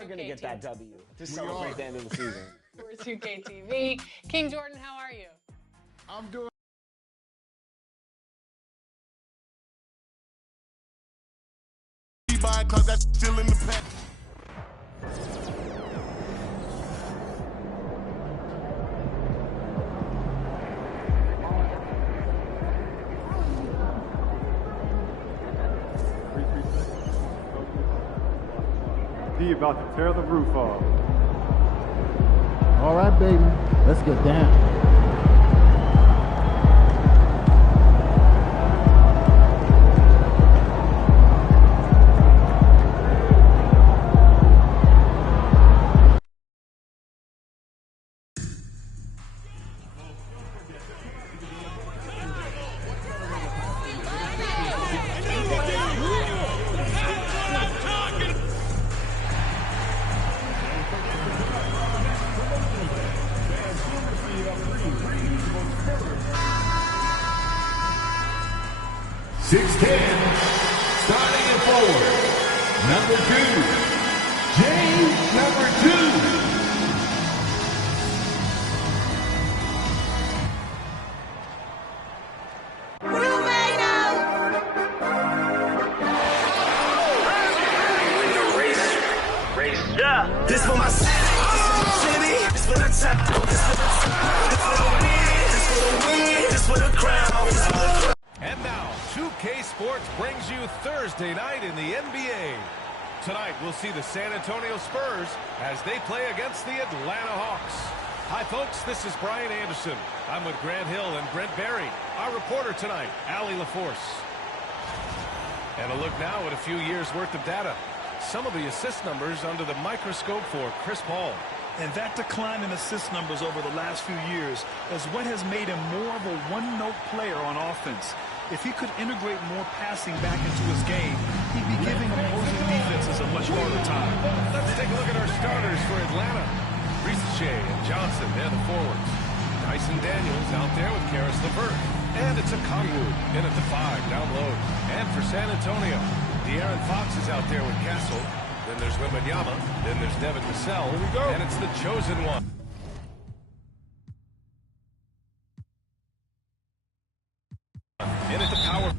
are going to get that W to celebrate the end of the season. We're 2K TV. King Jordan, how are you? I'm doing. Cause that's still in the pack. D about to tear the roof off. All right, baby. Let's get down. Starting at forward, number 2, James number 2. This for my city, this for the top, this for the top, this for the win, this for the win, this for the crown, this for the crown. And now, 2K Sports brings you Thursday night in the NBA. Tonight, we'll see the San Antonio Spurs as they play against the Atlanta Hawks. Hi, folks. This is Brian Anderson. I'm with Grant Hill and Brent Barry. Our reporter tonight, Allie LaForce. And a look now at a few years' worth of data. Some of the assist numbers under the microscope for Chris Paul. And that decline in assist numbers over the last few years is what has made him more of a one-note player on offense. If he could integrate more passing back into his game, he'd be giving opposing defenses a much harder time. Let's take a look at our starters for Atlanta. Risacher and Johnson, they're the forwards. Dyson Daniels out there with Karis LeVert. And it's a Kongwu in at the 5 down low. And for San Antonio, De'Aaron Fox is out there with Castle. Then there's Wembanyama. Then there's Devin Vassell. Here we go. And it's the chosen one. In at the power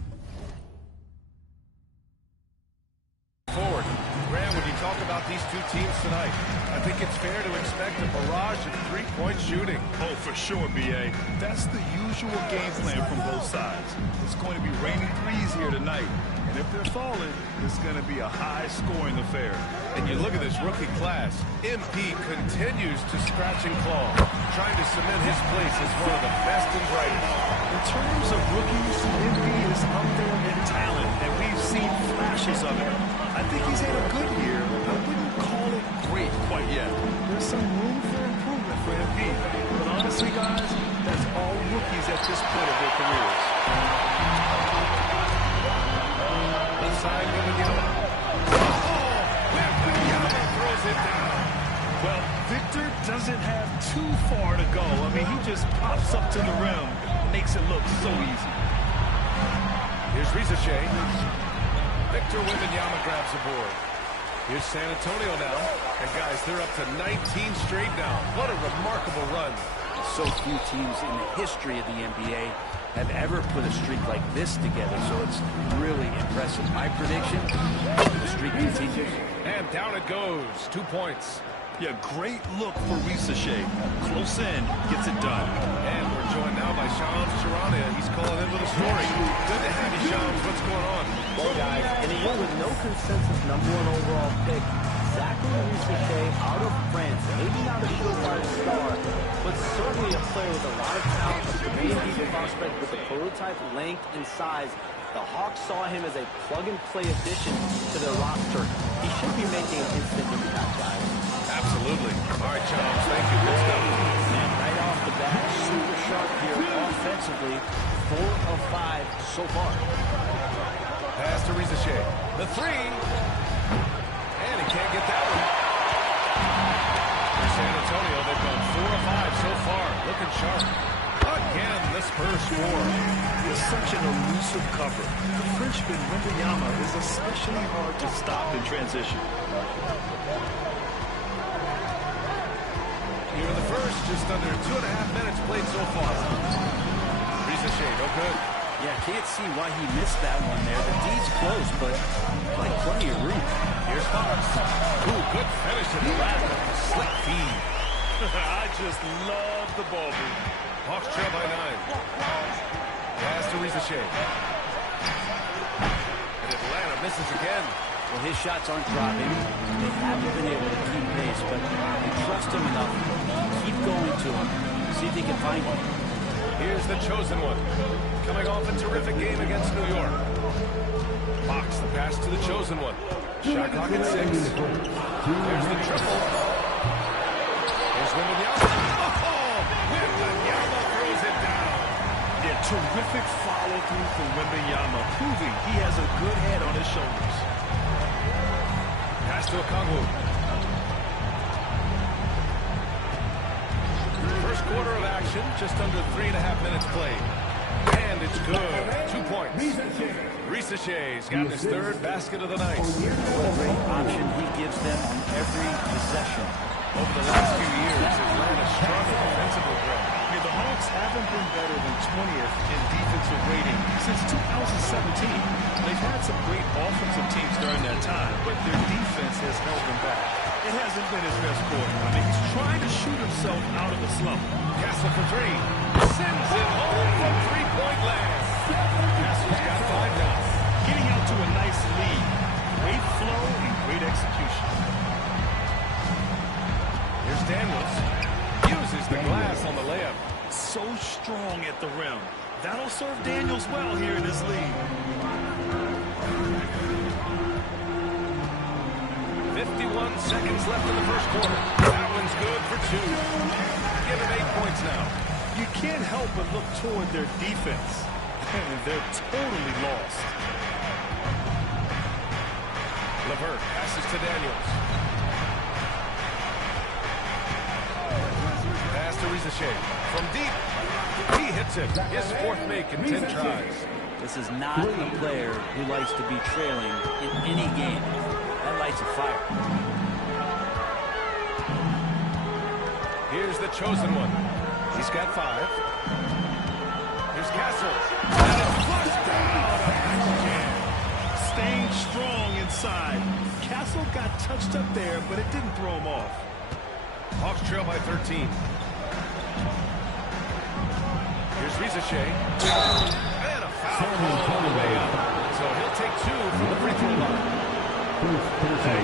forward. Graham, when you talk about these two teams tonight, I think it's fair to expect a barrage of three-point shooting. Oh, for sure, B.A. That's the usual game plan from both sides. It's going to be raining threes here tonight. And if they're falling, it's going to be a high-scoring affair. And you look at this rookie class, MP continues to scratch and claw, trying to cement his place as one of the best and brightest. In terms of rookies, MP is up there in talent, and we've seen flashes of it. I think he's had a good year. I wouldn't call it great quite yet. There's some room for improvement for MP. But honestly, guys, that's all rookies at this point of their careers. Inside Wembanyama. Oh! Wembanyama throws it down. Well, Victor doesn't have too far to go. I mean, he just pops up to the rim. Makes it look so easy. Here's Risacher. Victor Wembanyama grabs the board. Here's San Antonio now. And guys, they're up to 19 straight now. What a remarkable run. So few teams in the history of the NBA have ever put a streak like this together, so it's really impressive. My prediction, the streak continues. And down it goes. 2 points. Yeah, great look for Risacher. Close in, gets it done. And we're joined now by Shams Charania. He's calling in with a story. Good to have you, Shams. What's going on? Well, guys, in a year with no consensus #1 overall pick, Zachary Risacher out of France, maybe not a surefire star, but certainly a player with a lot of talent, a pretty prospect with the prototype length and size. The Hawks saw him as a plug-and-play addition to their roster. He should be making an instant impact, guys. Absolutely. All right, Shams, thank you. Let's go. And right off the bat, super sharp here offensively. 4 of 5 so far. Pass to Risacher. The 3. And he can't get that one. For San Antonio, they've gone 4 of 5 so far. Looking sharp. again, the Spurs score. It's such an elusive cover. The Frenchman, Wembanyama, is especially hard to stop in transition. Here in the first, just under 2.5 minutes played so far. Riza no good. Yeah, can't see why he missed that one there. The D's close, but like plenty of room. Here's Fox. Ooh, good finish at the last. Slick feed. I just love the ball move. Hawks trail by 9. Pass to Riza And Atlanta misses again. Well, his shots aren't dropping. They haven't been able to keep pace, but they trust him enough. Keep going to him. See if they can find him. Here's the chosen one. Coming off a terrific game against New York. Fox, the pass to the chosen one. Shot clock at 6. There's the triple. Here's Wembanyama. Oh! Wembanyama throws it down. Yeah, terrific follow-through from Wembanyama, proving he has a good head on his shoulders. Pass to Okongwu. First quarter of action, just under 3.5 minutes played. And it's good. 2 points. Riza Shay's got his third basket of the night. What a great option he gives them on every possession. Over the last few years, Atlanta struggled defensively. Yeah, the Hawks haven't been better than 20th in defensive rating since 2017. They've had some great offensive teams during that time, but their defense has held them back. It hasn't been his best quarter. I mean, he's trying to shoot himself out of the slump. Castle for 3. Sends it home from three-point land. Castle's got 5 now. Getting out to a nice lead. Great flow and great execution. Here's Daniels. Uses the glass on the layup. So strong at the rim. That'll serve Daniels well here in this league. 51 seconds left in the first quarter. That one's good for 2. Give him 8 points now. You can't help but look toward their defense. And they're totally lost. LeVert passes to Daniels. Pass to Riza from deep. He hits it. His 4th make in 10 tries. This is not a player who likes to be trailing in any game. That lights a fire. Here's the chosen one. He's got 5. Here's Castle. And it's flushed down. Staying strong inside. Castle got touched up there, but it didn't throw him off. Hawks trail by 13. Here's Riza And a foul call on the way up. So he'll take 2 from the free throw line. Hey,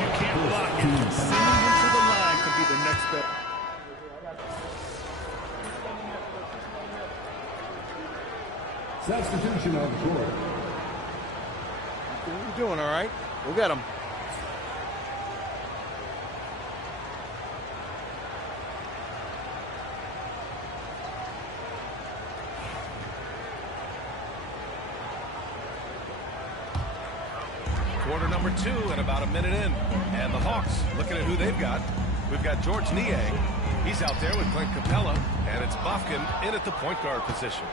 you can't block it. Sending him to the line could be the next step. Substitution on the court. You're doing all right. Go get him. Quarter number 2 and about a minute in. And the Hawks looking at who they've got. We've got George Niang. He's out there with Clint Capella. And it's Bofkin in at the point guard position.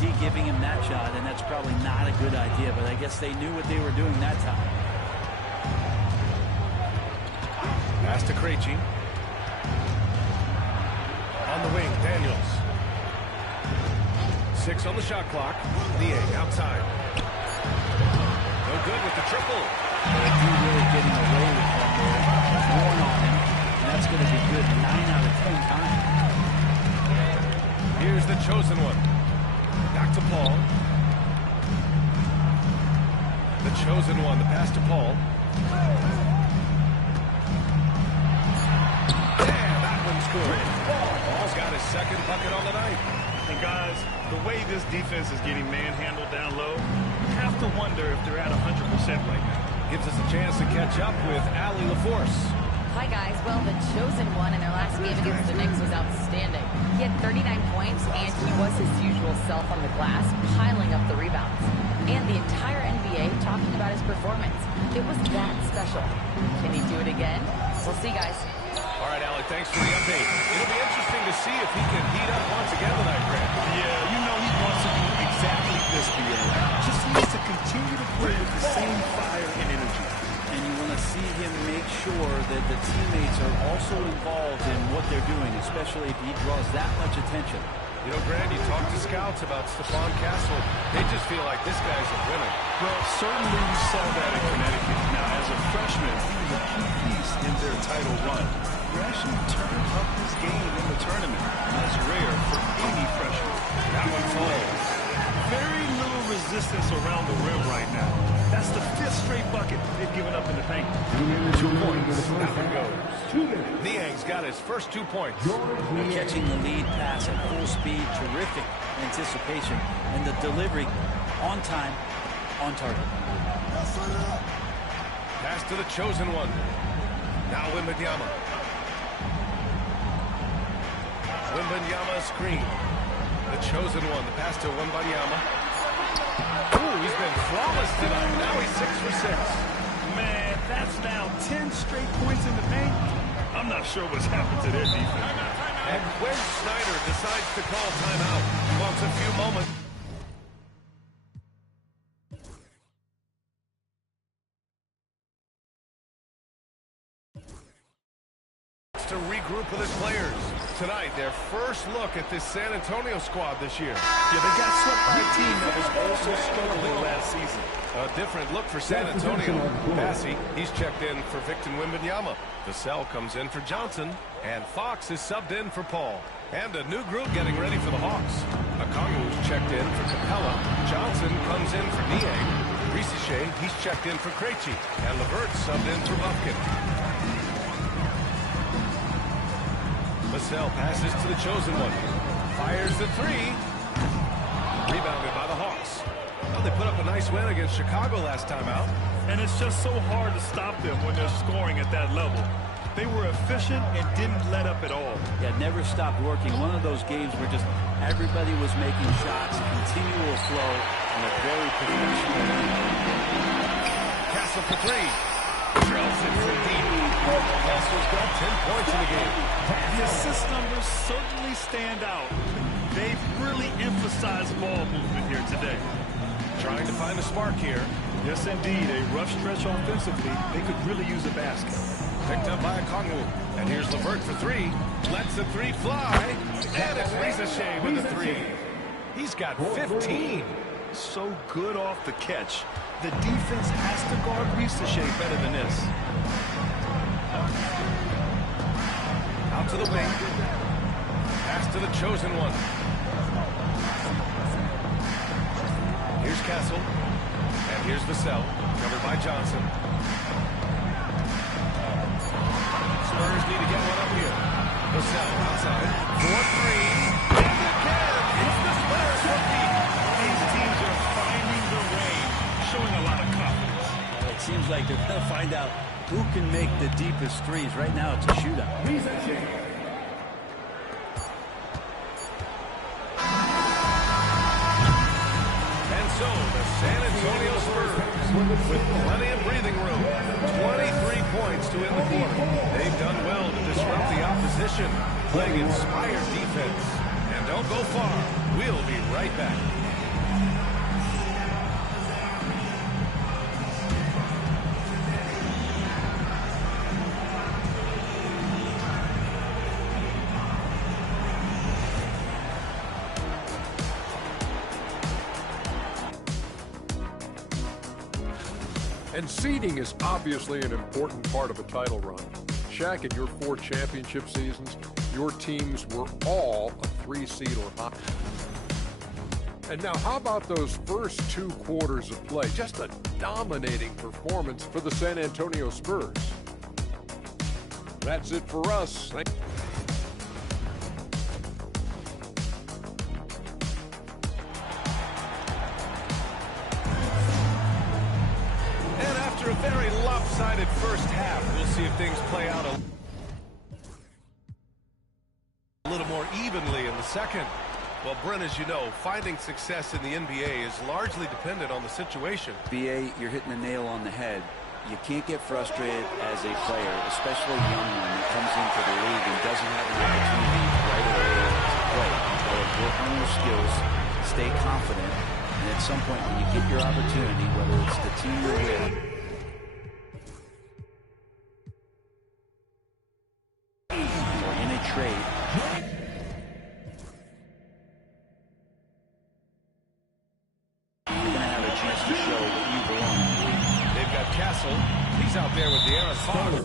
D giving him that shot, and that's probably not a good idea, but I guess they knew what they were doing that time. Pass to Krejci. On the wing, Daniels. 6 on the shot clock. Niang outside. No good with the triple. D really getting away with that there. One on him, and that's going to be good 9 out of 10 times. Here's the chosen one. Back to Paul. The chosen one. The pass to Paul. And that one's good. Paul's got his second bucket on the night. And guys, the way this defense is getting manhandled down low, you have to wonder if they're at 100% right now. Gives us a chance to catch up with Allie LaForce. Hi, guys. Well, the chosen one in their last game against the Knicks was outstanding. He had 39 points, and he was his usual self on the glass, piling up the rebounds. And the entire NBA talking about his performance. It was that special. Can he do it again? We'll see, guys. All right, Alec, thanks for the update. It'll be interesting to see if he can heat up once again tonight, Grant. Yeah, you know he wants to do exactly this, BA. Just needs to continue to play with the same fire and energy. And you want to see him make sure that the teammates are also involved in what they're doing, especially if he draws that much attention. You know, Grant, you talk to scouts about Stephon Castle. They just feel like this guy's a winner. Well, certainly we saw that in Connecticut. Now, as a freshman, he was a key piece in their title run. He actually turned up his game in the tournament. That's rare for any freshman. That one falls. Very little resistance around the rim right now. That's the 5th straight bucket they've given up in the paint. 2 points. That one goes. Niang's got his first 2 points. Catching the lead pass at full speed, terrific anticipation, and the delivery on time, on target. Pass to the chosen one. Now Wembanyama. Wembanyama screen. The chosen one. The pass to Wembanyama. Ooh, he's been flawless tonight. Now he's 6 for 6. Man, that's now 10 straight points in the paint. I'm not sure what's happened to their defense. And Quinn Snyder decides to call timeout. He wants a few moments to regroup with his players. Tonight, their first look at this San Antonio squad this year. Yeah, they got swept by a team that was also struggling last season. A different look for San Antonio. Bassey, he's checked in for Victor Wembanyama. Vassell comes in for Johnson, and Fox is subbed in for Paul. And a new group getting ready for the Hawks. Okongwu's checked in for Capella. Johnson comes in for Niang. Risache, he's checked in for Krejci. And LeVert subbed in for Bufkin. Vassell passes to the chosen one. Fires the 3. Rebounded by the Hawks. Well, they put up a nice win against Chicago last time out. And it's just so hard to stop them when they're scoring at that level. They were efficient and didn't let up at all. Yeah, never stopped working. One of those games where just everybody was making shots, continual flow, and a very professional game. Castle for 3. Drills it from deep. Castle's got 10 points in the game. The assist numbers certainly stand out. They've really emphasized ball movement here today. Trying to find a spark here. Yes, indeed. A rough stretch offensively. They could really use a basket. Picked up by Okongwu. And here's LeVert for 3. Lets the 3 fly. And it's Risache with the 3. He's got 15. So good off the catch. The defense has to guard Risache better than this. Out to the wing. Pass to the chosen one. Here's Castle. And here's Vassell. Covered by Johnson. Spurs need to get one up here. Vassell outside. 4-3. And again, it's the Spurs rookie. These teams are finding the range, showing a lot of confidence. It seems like they're going to find out who can make the deepest threes. Right now, it's a shootout. So, the San Antonio Spurs, with plenty of breathing room, 23 points to end the quarter. They've done well to disrupt the opposition, playing inspired defense. And don't go far. We'll be right back. And seeding is obviously an important part of a title run. Shaq, in your 4 championship seasons, your teams were all a 3 seed or higher. And now how about those first 2 quarters of play? Just a dominating performance for the San Antonio Spurs. That's it for us. After a very lopsided first half, we'll see if things play out a little more evenly in the second. Well, Brent, as you know, finding success in the NBA is largely dependent on the situation. BA, you're hitting the nail on the head. You can't get frustrated as a player, especially a young one that comes into the league and doesn't have an opportunity right away to play. You got to work on your skills, stay confident, and at some point when you get your opportunity, whether it's the team you're with, or in a trade, you're going to have a chance to show that you belong. They've got Castle. He's out there with De'Aaron Fox.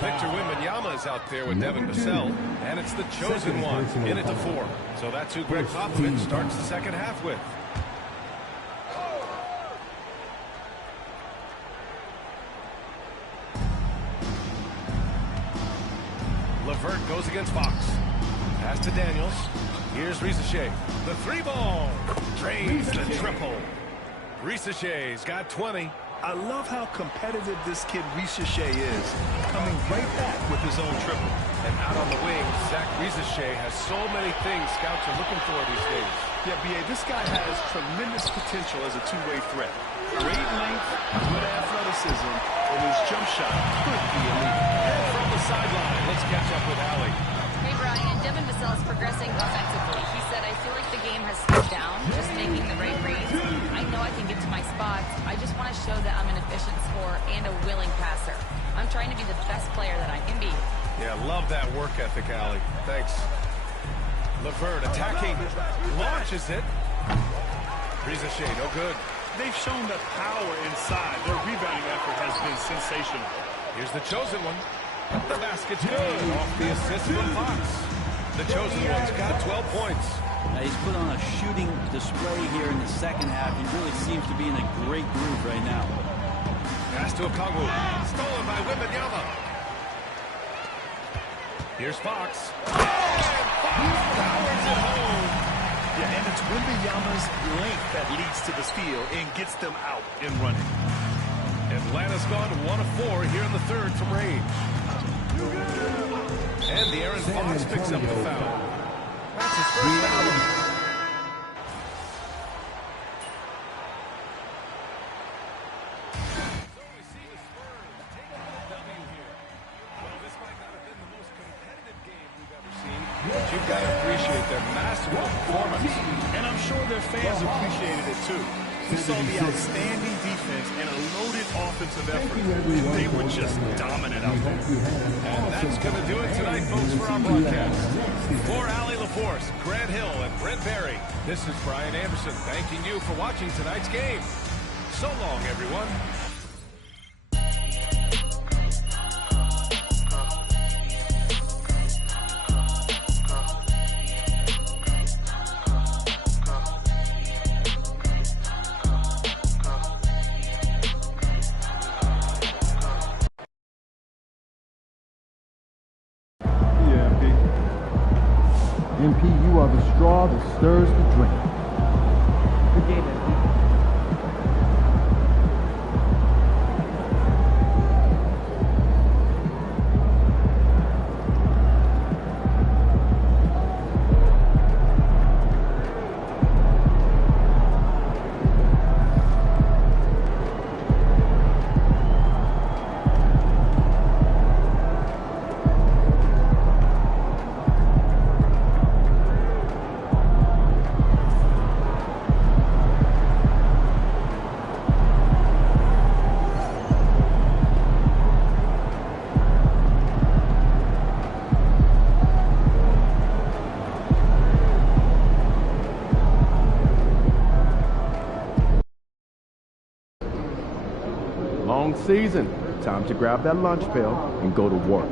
Victor Wembanyama is out there with Devin Vassell. And it's the chosen one in at the 4. So that's who Greg Popovich starts the second half with. LeVert goes against Fox. Pass to Daniels. Here's Risacher. The 3-ball. Drains the triple. Risaché's got 20. I love how competitive this kid Risacher is, coming right back with his own triple. And out on the wing, Zach Risacher has so many things scouts are looking for these days. Yeah, B.A., this guy has tremendous potential as a two-way threat. Great length, good athleticism, and his jump shot could be elite. And from the sideline, let's catch up with Allie. Hey, Brian, Devin Vassell is progressing offensively. He said, I feel like the game has slowed down, just making the right reads. I know I can get to my spots. I just want to show that I'm an efficient scorer and a willing passer. I'm trying to be the best player that I can be. Yeah, love that work ethic, Allie. Thanks. LeVert attacking, launches it. Risacher, no good. They've shown that power inside. Their rebounding effort has been sensational. Here's the chosen one. The basket's good off the assist from Fox. The chosen one's got 12 points. Now he's put on a shooting display here in the second half. He really seems to be in a great groove right now. Pass to Okongwu. Stolen by Wembanyama. Here's Fox. And Fox powers it home. Yeah, and it's Wembanyama's length that leads to the steal and gets them out and running. Atlanta's gone 1 of 4 here in the third from range. And De'Aaron Fox picks up the foul. That's his first foul. But you've got to appreciate their masterful performance. And I'm sure their fans appreciated it too. We saw the outstanding defense and a loaded offensive effort. They were just dominant out there. And that's going to do it tonight, folks, for our broadcast. For Allie LaForce, Grant Hill, and Brent Barry, this is Brian Anderson thanking you for watching tonight's game. So long, everyone. MP, you are the straw that stirs the drink. Good game, MP. Long season. Time to grab that lunch pail and go to work.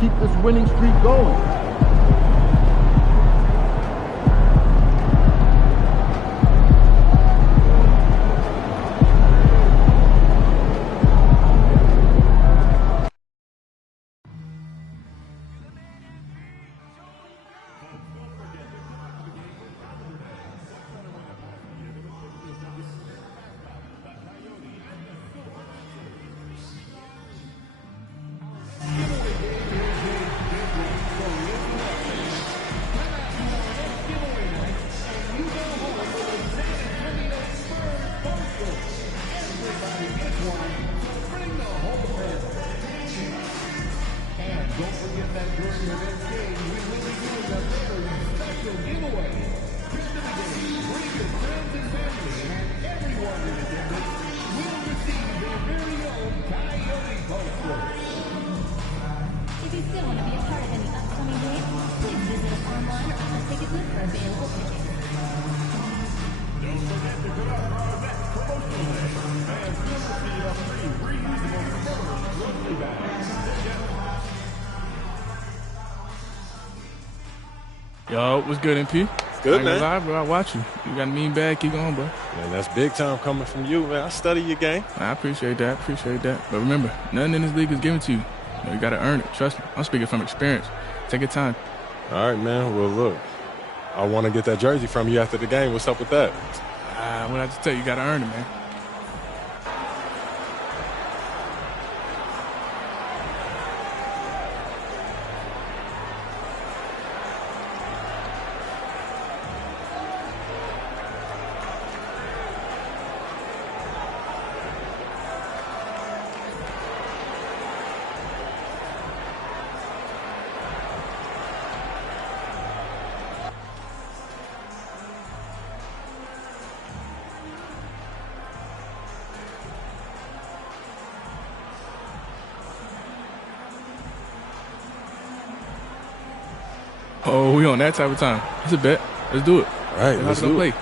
keep this winning streak going. If you still want to be a part of any upcoming games, please visit us online on the ticket booth for available tickets. Don't forget to pick up our next promotional day and feel the fee of free reusable Spurs grocery bags. Yo, what's good, MP? It's good, man. Lie, bro. I watch you. You got a mean bag. Keep going, bro. Man, that's big time coming from you, man. I study your game. I appreciate that. Appreciate that. But remember, nothing in this league is given to you. You got to earn it. Trust me. I'm speaking from experience. Take your time. All right, man. Well, look, I want to get that jersey from you after the game. What's up with that? What I just tell you, got to earn it, man. Oh, we on that type of time. It's a bet. Let's do it. All right, let's do it.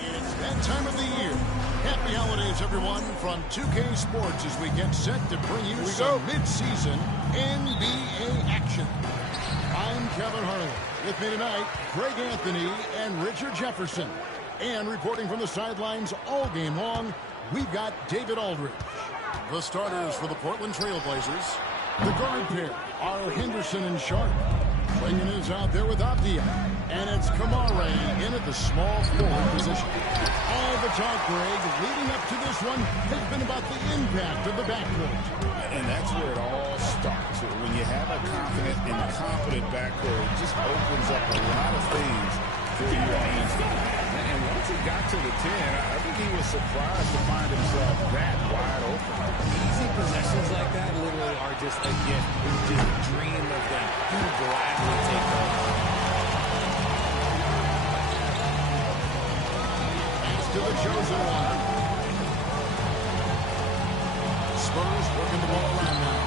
It's that time of the year. Happy holidays, everyone, from 2K Sports as we get set to bring you some mid-season NBA action. I'm Kevin Harlan. With me tonight, Greg Anthony and Richard Jefferson. And reporting from the sidelines all game long, we've got David Aldridge. The starters for the Portland Trail Blazers. The guard pair are Henderson and Sharp. Clingan is out there with Abdia. And it's Kamare in at the small forward position. All the talk, Greg, leading up to this one has been about the impact of the backcourt. And that's where it all starts. When you have a confident and competent backcourt, it just opens up a lot of things for you on each team. And once he got to the 10, I think he was surprised to find himself that wide open. Easy possessions like that literally are just a gift. You just dream of them. You gladly take them. Thanks to the chosen one. Spurs working the ball around now.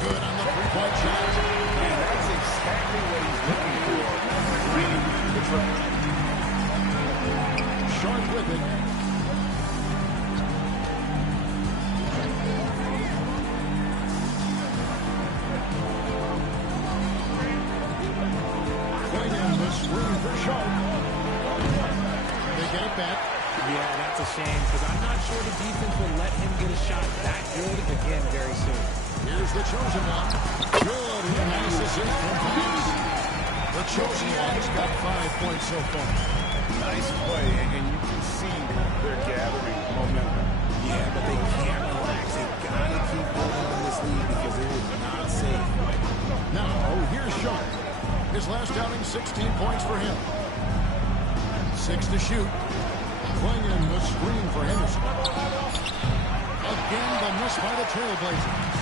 Good on the three-point shot. And that's exactly what he's looking for. Reading the triple. Sharp with it. Clingan the screen for Sharp. They get it back. Yeah, that's a shame because I'm not sure the defense will let him get a shot that good again very soon. Here's the chosen one. Good. Nice assist from Thomas. The chosen one's got 5 points so far. Nice play, and you can see they're gathering momentum. Yeah, but they can't relax. They've got to keep building on this lead because it is not safe. Now, here's Sharp. His last outing, 16 points for him. 6 to shoot. Clingan the screen for Henderson. Again, the miss by the Trailblazers.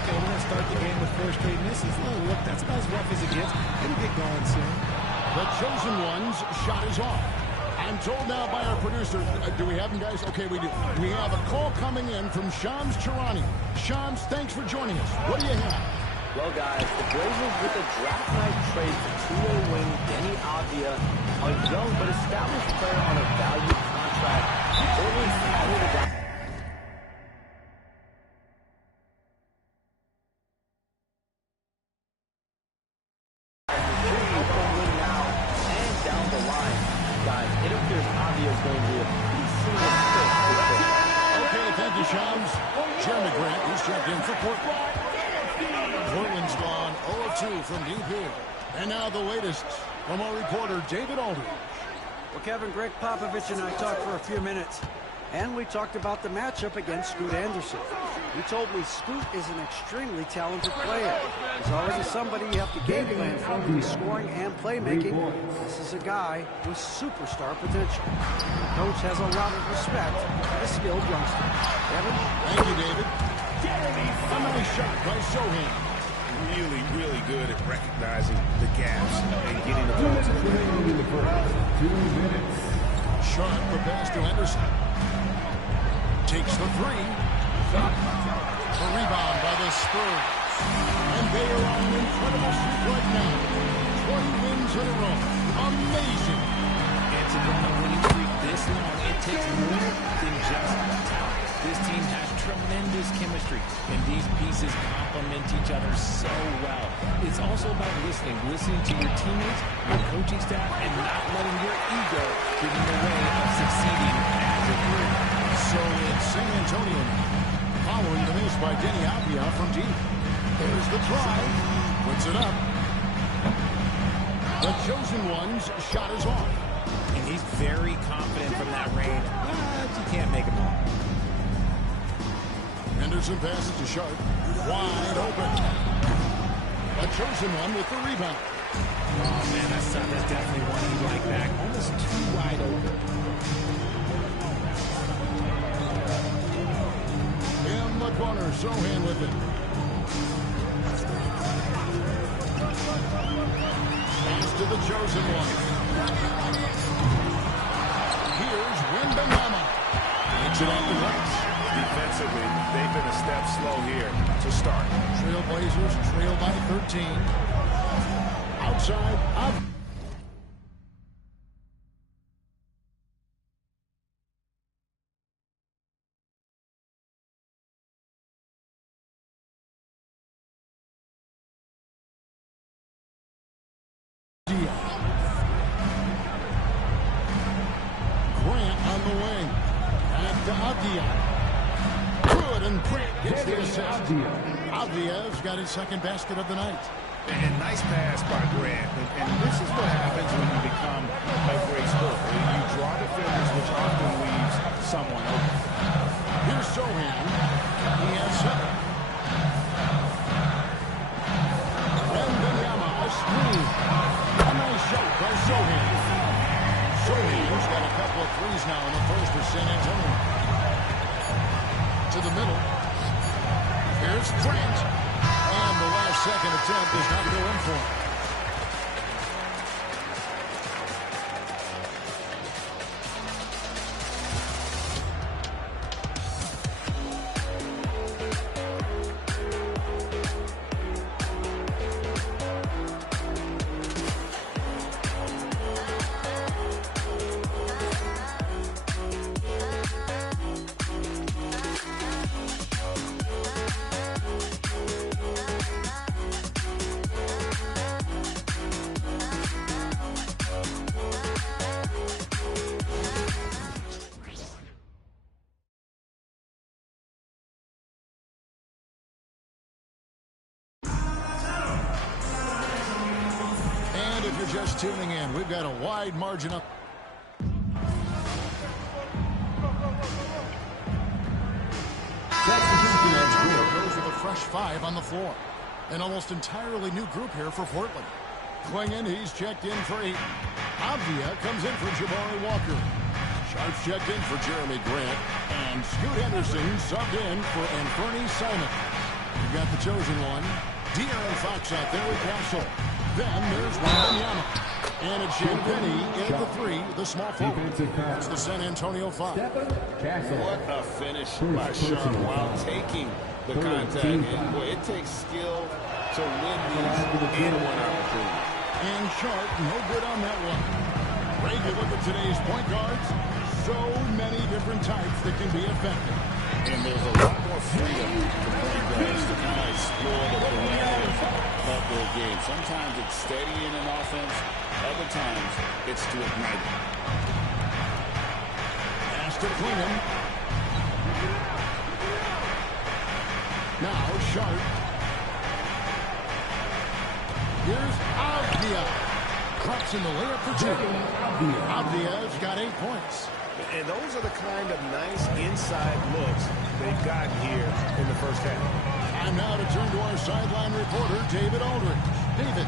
Okay, we're going to start the game with 4 straight misses. Oh, look, that's about as rough as it gets. It'll get going soon. The chosen one's shot is off. I'm told now by our producer, do we have him, guys? Okay, we do. We have a call coming in from Shams Charania. Shams, thanks for joining us. What do you have? Well, guys, the Blazers with a draft night trade for two-way wing Denny Avdia, a young but established player on a valued contract. Portland followed it down. guys, it appears Avdia is going to be a pretty seamless fit for Pitt. Okay, thank you, Shams. Jeremy Grant, he's checked in for Portland. Portland's gone 0-2 from deep here. And now the latest from our reporter, David Aldridge. Well, Kevin, Greg Popovich and I talked for a few minutes, and we talked about the matchup against Scoot Anderson. He told me Scoot is an extremely talented player. He's already somebody you have to game plan for with scoring and playmaking. This is a guy with superstar potential. The coach has a lot of respect for the skilled youngster. Kevin? Thank you, David. A nice shot by Sohan. Really, really good at recognizing the gaps and getting the ball to the rim. 2 minutes. Sharp the pass to Henderson. Takes the three. The rebound by the Spurs. And they are on an incredible streak right now. 20 wins in a row. Amazing. And to go on a winning streak this long, it takes more than just talent. This team has tremendous chemistry, and these pieces complement each other so well. It's also about listening to your teammates, your coaching staff, and not letting your ego get in the way of succeeding as a group. So it's San Antonio following the miss by Denny Avdia from deep. There's the try. Puts it up. The chosen one's shot is off. And he's very confident from that range, but you can't make him all. Henderson passes to Sharp. Wide open. A chosen one with the rebound. Oh, man, that's definitely one he'd like back. Almost too wide open. In the corner, Sohan with it. Pass to the chosen one. Here's Wembanyama. Takes it off the glass. Defensively, they've been a step slow here to start. Trailblazers trail by 13. Outside of... Grant on the wing. Back to Avdia. Good, and Grant gets the assist. Avdia's got his second basket of the night. And nice pass by Grant. And this is what happens when you become a great scorer. You draw defenders, which often leaves someone open. Here's Sohan. He has 7. Wembanyama, a screen. A nice shot by Sohan. Sohan's got a couple of threes now in the first for San Antonio. To the middle. Here's Grant. And the last second attempt does not go in for him. If you're just tuning in, we've got a wide margin up. Goes with a fresh 5 on the floor. An almost entirely new group here for Portland. Clingan, he's checked in for 8. Avdia comes in for Jabari Walker. Sharp's checked in for Jeremy Grant. And Scoot Henderson subbed in for Anthony Simon. We've got the chosen one. De'Aaron Fox out there with Castle. Then there's Wembanyama. And it's Champagnie in the 3, the small forward. It's the San Antonio 5. What a finish by Sean while taking the contact. And boy, it takes skill to win these in one opportunity. And Sharp, no good on that one. Ray, you look at today's point guards. So many different types that can be effective. And there's a lot more freedom for point guards to kind of explore the parameters of their game. Sometimes it's steadying an offense. Other times it's to ignite it. Ashton Klingon. Now Sharp. Here's Avdia. Drops in the layup for two. Avdia's got 8 points. And those are the kind of nice inside looks they've gotten here in the first half. And now to turn to our sideline reporter, David Aldridge. David.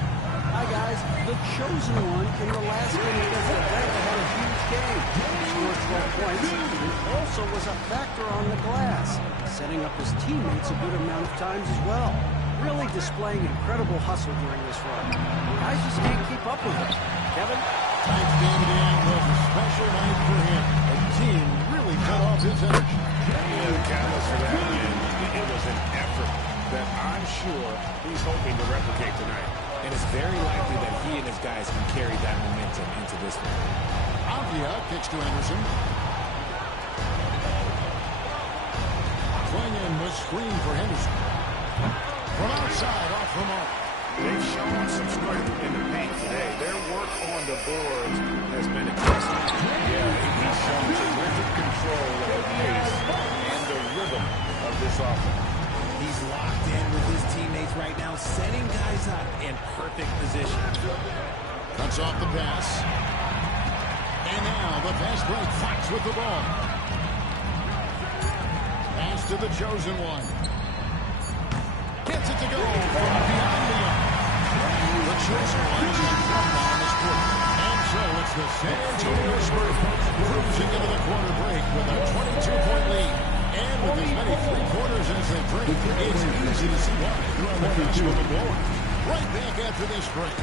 Hi, guys. The chosen one in the last minute of the Atlanta had a huge game. He scored 12 points and also was a factor on the glass, setting up his teammates a good amount of times as well. Really displaying incredible hustle during this run. Guys just can't keep up with him. Kevin? Tonight's game at the end was a special night for him. The team really cut off his energy. Yeah, the catalyst for that win, it was an effort that I'm sure he's hoping to replicate tonight. And it's very likely that he and his guys can carry that momentum into this one. Avdia kicks to Anderson. Klingon was screened for Henderson. From outside, off the mark. They've shown some strength in the paint today. Their work on the boards has been impressive. Yeah, he's shown terrific control of the pace and the rhythm of this offense. He's locked in with his teammates right now, setting guys up in perfect position. Cuts off the pass. And now the fast break. Fox with the ball. Pass to the chosen one. Gets it to go from beyond the arc. The chosen one checks out on this quarter. And so it's the San Antonio Spurs cruising into the quarter break with a 22-point lead. And with as many three-quarters as they break, it's easy to see why they're on the cusp of a blowout. Right back after this break.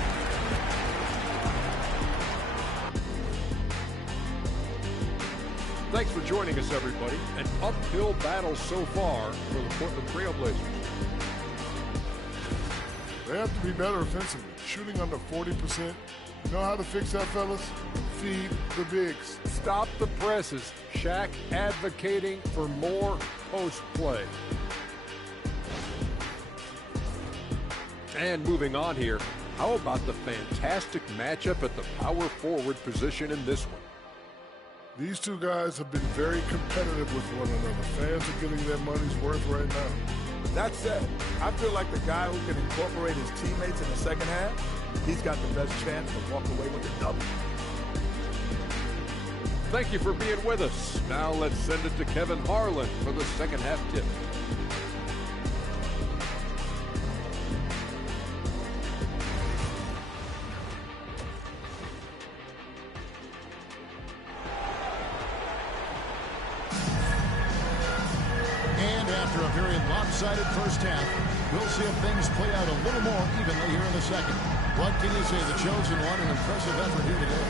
Thanks for joining us, everybody. An uphill battle so far for the Portland Trail Blazers. They have to be better offensively. Shooting under 40%. You know how to fix that, fellas? Feed the bigs. Stop the presses. Shaq advocating for more post play. And moving on here, how about the fantastic matchup at the power forward position in this one? These two guys have been very competitive with one another. Fans are getting their money's worth right now. That said, I feel like the guy who can incorporate his teammates in the second half, he's got the best chance to walk away with a W. Thank you for being with us. Now let's send it to Kevin Harlan for the second half tip. After a very lopsided first half, we'll see if things play out a little more evenly here in the second. What can you say? The chosen one, an impressive effort here today.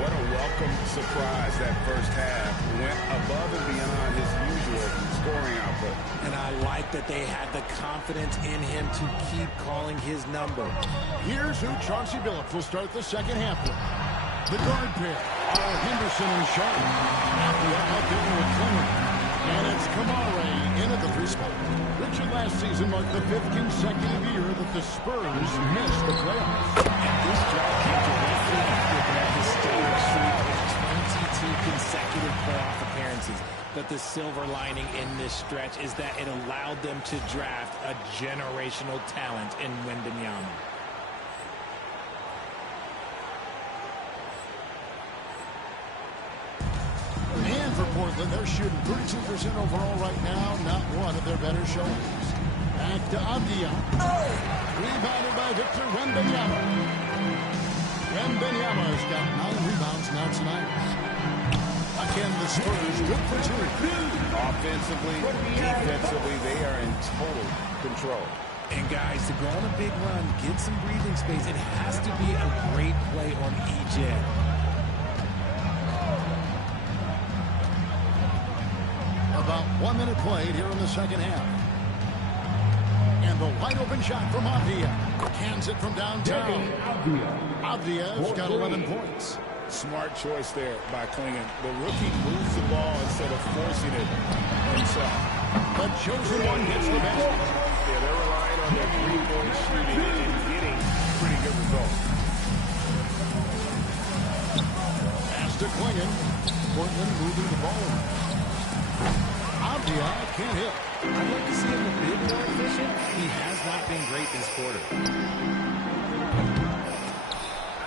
What a welcome surprise that first half. Went above and beyond his usual scoring output. And I like that they had the confidence in him to keep calling his number. Here's who Chauncey Billups will start the second half with. The guard pair are Henderson and Sharp. Avdia up there with Klingon. And it's Kamara in at the three spot. Richard last season marked the 5th consecutive year that the Spurs missed the playoffs. And this drive came directly after their historic streak of 22 consecutive playoff appearances. But the silver lining in this stretch is that it allowed them to draft a generational talent in Wembanyama. And for Portland, they're shooting 32% overall right now. Not one of their better showings. Back to Avdia. Rebounded by Victor Wembanyama. Wembanyama's got 9 rebounds now tonight. Again, the Spurs good for 2. Offensively, defensively, they are in total control. And guys, to go on a big run, get some breathing space, it has to be a great play on each end. About 1 minute played here in the second half. And the wide open shot from Avdia. Cans it from downtown. Avdia's got 11 points. Smart choice there by Clingan. The rookie moves the ball instead of forcing it himself. The chosen one gets the basket. Yeah, they're relying on their three-point shooting and getting pretty good results. Pass to Clingan. Portland moving the ball around. Avdia can't hit. I'd like to see him a bit more efficient. He has not been great this quarter.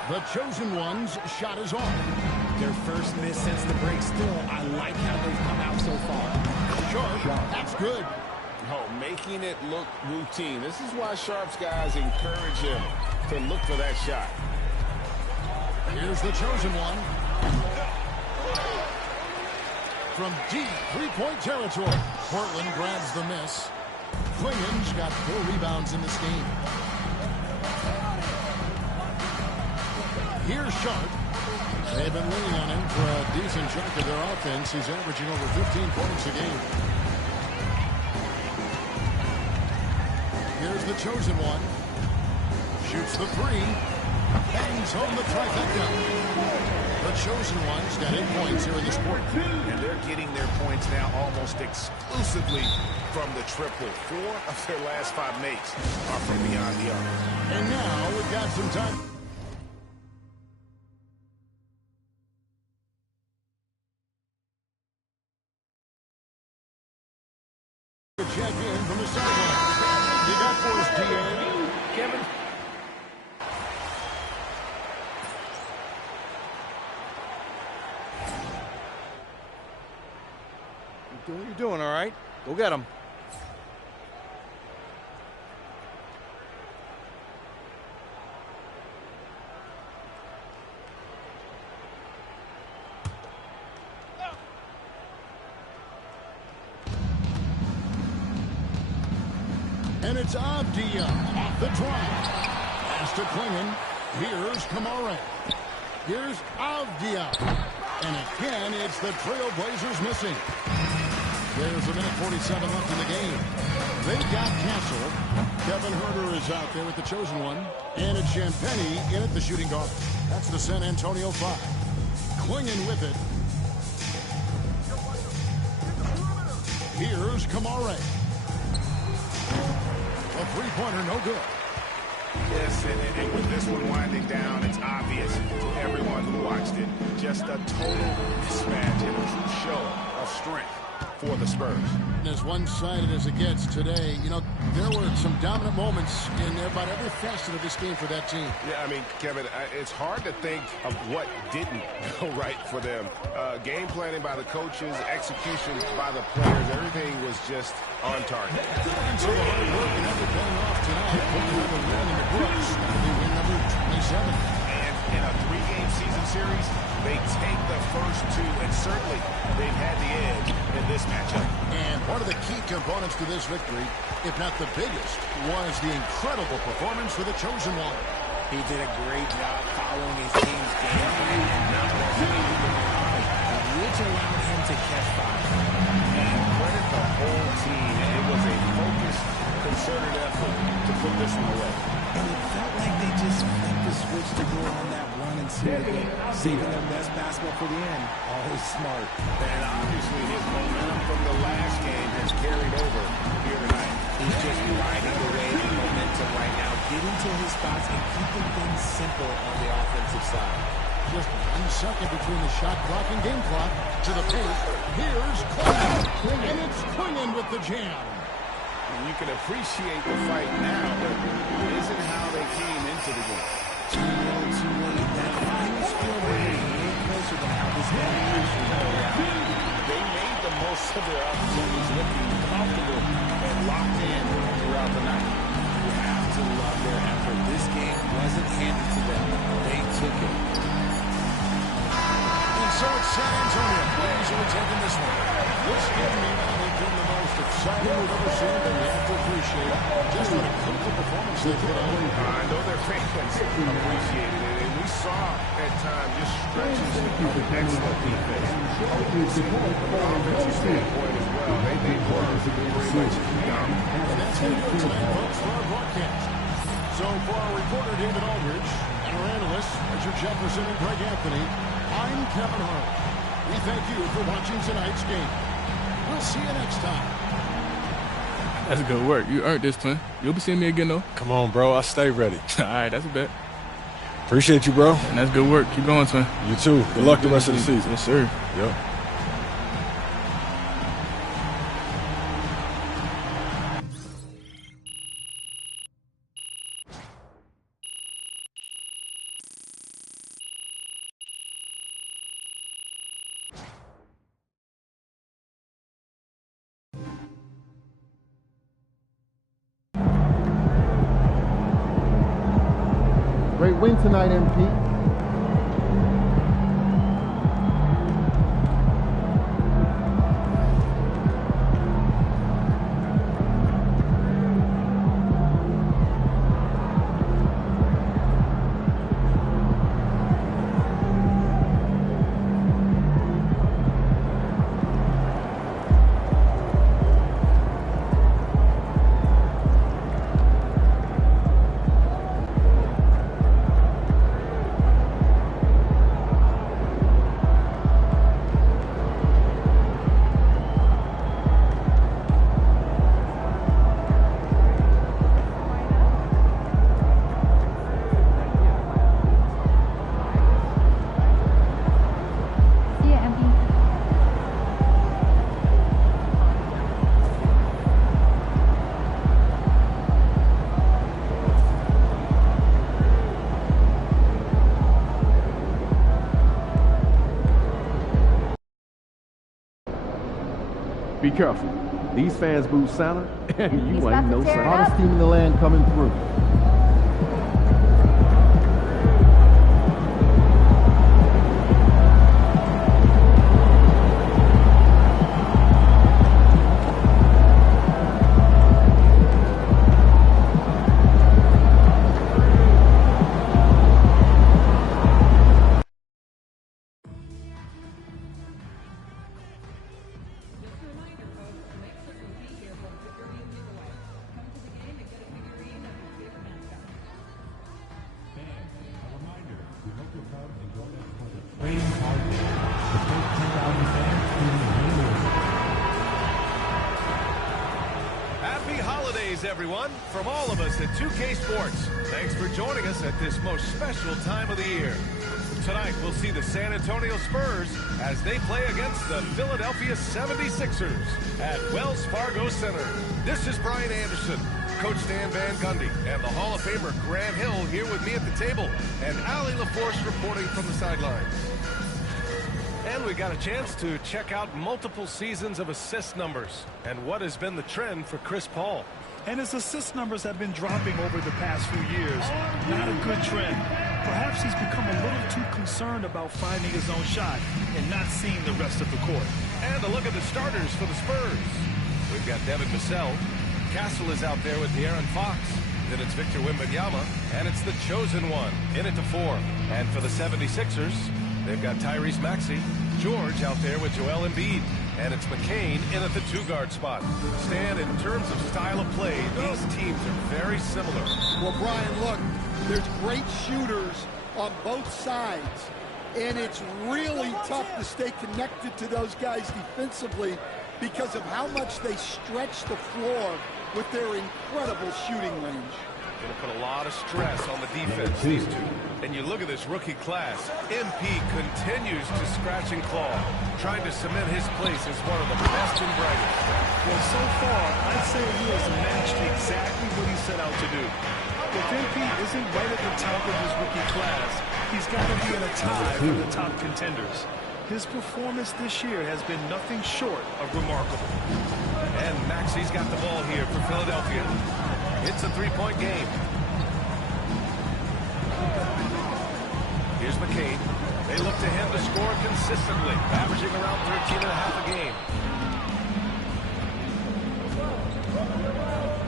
The chosen one's shot is off. Their first miss since the break. Still, I like how they've come out so far. Sharp, that's good. Oh, making it look routine. This is why Sharp's guys encourage him to look for that shot. Here's the chosen one. From deep three-point territory, Portland grabs the miss. Clingan's got 4 rebounds in this game. Here's Sharp. They've been leaning on him for a decent chunk of their offense. He's averaging over 15 points a game. Here's the chosen one. Shoots the 3. Bangs home the trifecta. The chosen one's got 8 points here in this quarter. And they're getting their points now almost exclusively from the triple. 4 of their last 5 makes are from beyond the arc. And now we've got some time. Check in from the sideline. You got for us, DA. Kevin. You're doing all right. Go get him. And it's Avdia off the drive. Pass to Clingan. Here's Kamara. Here's Avdia. And again, it's the Trailblazers missing. There's a minute 47 left in the game. They've got Castle. Kevin Huerter is out there with the chosen one. And it's Champagnie in at the shooting guard. That's the San Antonio 5. Clingan with it. Here's Kamara. A three-pointer, no good. Yes, and with this one winding down, it's obvious to everyone who watched it. Just a total mismatch and a true show of strength for the Spurs. As one-sided as it gets today, you know, there were some dominant moments in about every facet of this game for that team. Yeah, I mean, Kevin, it's hard to think of what didn't go right for them. Game planning by the coaches, execution by the players, everything was just on target. And so the hard work and effort paying off tonight. Putting another win in the books. That'll be win number 27. And in a 3-game season series, they take the first 2, and certainly they've had the edge in this matchup. And one of the key components to this victory, if not the biggest, was the incredible performance for the chosen one. He did a great job following his team's game plan and not letting which allowed him to catch fire. And credit the whole team. It was a focused, concerted effort to put this one away. And it felt like they just flipped the switch to go on that run and seal the game, saving their best basketball for the end. Always smart. And obviously his momentum from the last game has carried over here tonight. He's just riding the wave of momentum right now, getting to his spots and keeping things simple on the offensive side. Just 1 second between the shot clock and game clock. To the paint. Here's Clingan. And it's Clingan with the jam. And you can appreciate the fight now, but it isn't how they came into the game. Too little, too late. That final score will be a little closer to how this game usually goes out. They made the most of their opportunities, looking comfortable and locked in throughout the night. You have to love their effort. This game wasn't handed to them. They took it. And so it's San Antonio. Please are taking this one. This game may not have been the most exciting we've ever seen, but we have to appreciate just what a critical performance they put on. I know their fans appreciated it, and we saw at times just stretches of excellent defense. From an offensive standpoint as well, they were pretty much dominant. And that's going to do it tonight, folks, for our broadcast. So for our reporter, David Aldridge, and our analysts, Richard Jefferson and Greg Anthony, Kevin Hart. We thank you for watching tonight's game. We'll see you next time. That's good work. You earned this, twin. You'll be seeing me again, though. Come on, bro. I stay ready. All right, that's a bet. Appreciate you, bro. And that's good work. Keep going, twin. You too. Good luck the rest of the season. Yes, sir. Yep. Great win tonight, MP. Be careful. These fans boo Santa, and you ain't no Santa. Hottest team in the land coming through. Happy holidays, everyone, from all of us at 2K Sports. Thanks for joining us at this most special time of the year. Tonight, we'll see the San Antonio Spurs as they play against the Philadelphia 76ers at Wells Fargo Center. This is Brian Anderson, Coach Dan Van Gundy, and the Hall of Famer Grant Hill here with me at the table, and Allie LaForce reporting from the sidelines. And we got a chance to check out multiple seasons of assist numbers and what has been the trend for Chris Paul. And his assist numbers have been dropping over the past few years. Not a good trend. Perhaps he's become a little too concerned about finding his own shot and not seeing the rest of the court. And a look at the starters for the Spurs. We've got Devin Vassell. Castle is out there with De'Aaron Fox. Then it's Victor Wembanyama, and it's the chosen one in at the 4. And for the 76ers, they've got Tyrese Maxey, George out there with Joel Embiid, and it's McCain in at the 2-guard spot. Stan, in terms of style of play, these teams are very similar. Well, Brian, look, there's great shooters on both sides, and it's really tough to stay connected to those guys defensively because of how much they stretch the floor with their incredible shooting range. Going to put a lot of stress on the defense, these two. And you look at this rookie class, MP continues to scratch and claw, trying to cement his place as one of the best and brightest. Well, so far, I'd say he has matched exactly what he set out to do. If MP isn't right at the top of his rookie class, he's got to be in a tie for the top contenders. His performance this year has been nothing short of remarkable. And Maxey's got the ball here for Philadelphia. It's a three-point game. Here's McCain. They look to him to score consistently, averaging around 13.5 a game.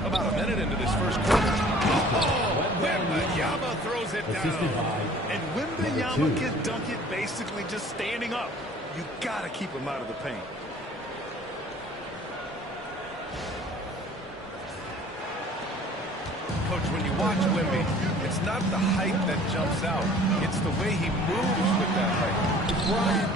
About a minute into this first quarter. Oh, Wembanyama throws it down. And Wembanyama can dunk it basically just standing up. You got to keep him out of the paint. Coach, when you watch Wemby, it's not the height that jumps out. It's the way he moves with that height. Brian,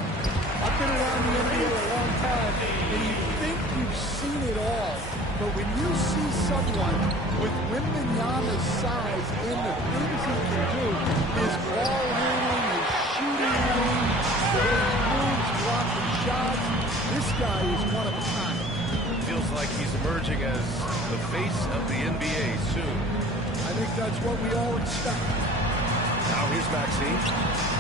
I've been around the NBA a long time, and you think you've seen it all. But when you see someone with Wembanyama's size and the things he can do, his ball handling, his shooting range, the way he moves, blocking shots, this guy is one of a kind. Feels like he's emerging as the face of the NBA soon. I think that's what we all expect. Now here's Maxey.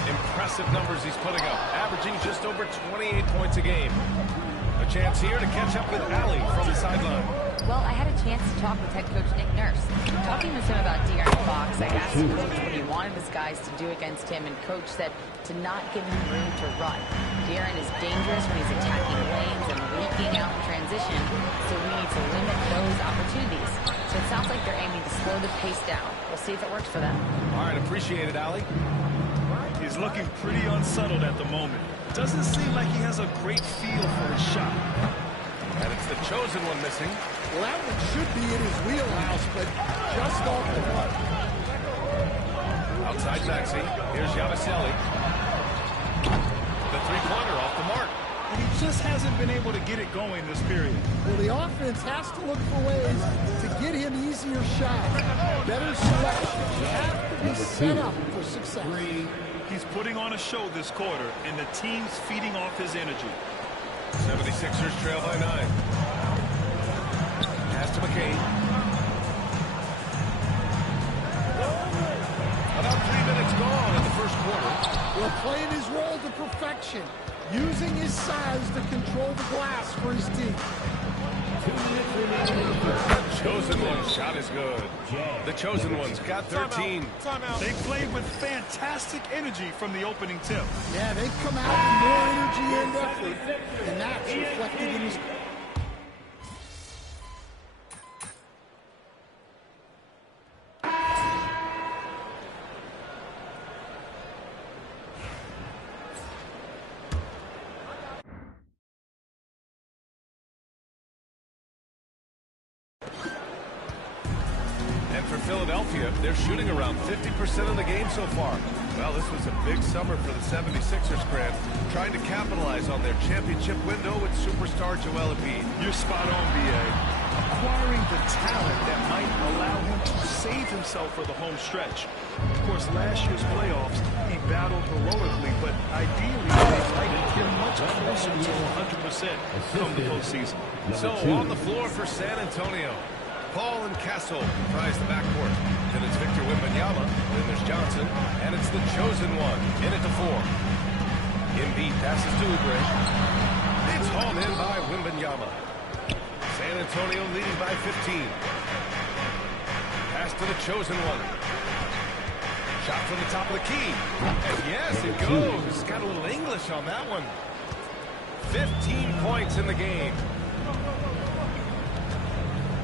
Impressive numbers he's putting up, averaging just over 28 points a game. A chance here to catch up with Allie from the sideline. Well, I had a chance to talk with head coach Nick Nurse. Talking with him about De'Aaron Fox, I asked him what he wanted his guys to do against him, and coach said to not give him room to run. De'Aaron is dangerous when he's attacking lanes and leaking out in transition, so we need to limit those opportunities. So it sounds like they're aiming to slow the pace down. We'll see if it works for them. All right, appreciate it, Allie. He's looking pretty unsettled at the moment. Doesn't seem like he has a great feel for his shot. And it's the chosen one missing. Well, that one should be in his wheelhouse, but just off the mark. Outside Maxey. Here's Yabusele. The three-pointer off the mark. And he just hasn't been able to get it going this period. Well, the offense has to look for ways to get him easier shots. Better selection. You have to be set up for success. He's putting on a show this quarter, and the team's feeding off his energy. 76ers trail by 9. Pass to McCain. About 3 minutes gone in the first quarter. Well, playing his role to perfection. Using his size to control the glass for his team. The chosen one's shot is good. The chosen one's got 13. They played with fantastic energy from the opening tip. Yeah, they've come out with more energy and effort, and that's reflected in his... For Philadelphia, they're shooting around 50% of the game so far. Well, this was a big summer for the 76ers, Grant, trying to capitalize on their championship window with superstar Joel Embiid. You're spot on, B.A. Acquiring the talent that might allow him to save himself for the home stretch. Of course, last year's playoffs, he battled heroically, but ideally, they'd like to get much closer to 100% come the postseason. So, on the floor for San Antonio, Paul and Castle comprise the backcourt. Then it's Victor Wembanyama, then there's Johnson, and it's the chosen one in at the 4. Embiid passes to Oubre. It's hauled in by Wembanyama. San Antonio leading by 15. Pass to the chosen one. Shot from the top of the key. And yes, it goes. Got a little English on that one. 15 points in the game.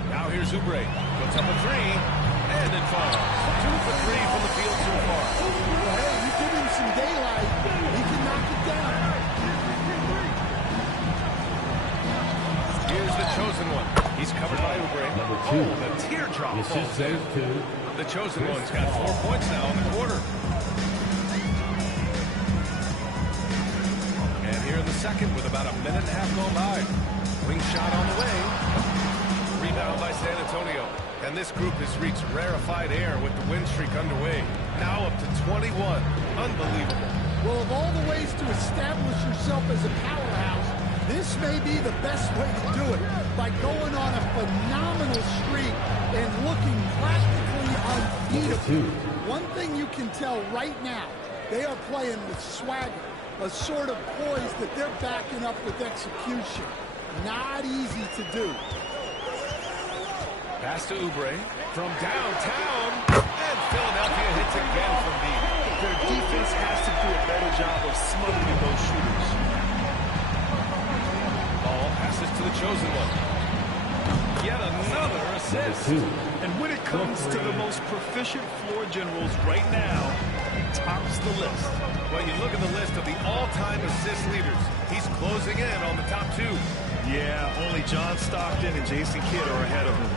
Now here's Oubre. Puts up a 3, and it falls. 2 for 3 from the field so far. Well, hey, you give him some daylight, he can knock it down. Here's the chosen one. He's covered by Oubre. The teardrop falls in. The chosen one's got 4 points now in the quarter. And here in the second with about a minute and a half gone by. Wing shot on the way. Rebound by San Antonio. And this group has reached rarefied air with the win streak underway. Now up to 21. Unbelievable. Well, of all the ways to establish yourself as a powerhouse, this may be the best way to do it, by going on a phenomenal streak and looking practically unbeatable. One thing you can tell right now, they are playing with swagger, a sort of poise that they're backing up with execution. Not easy to do. Pass to Oubre from downtown, and Philadelphia hits again from deep. Their defense has to do a better job of smothering those shooters. Ball passes to the chosen one. Yet another assist. And when it comes to the most proficient floor generals right now, he tops the list. Well, you look at the list of the all-time assist leaders. He's closing in on the top 2. Yeah, only John Stockton and Jason Kidd are ahead of him.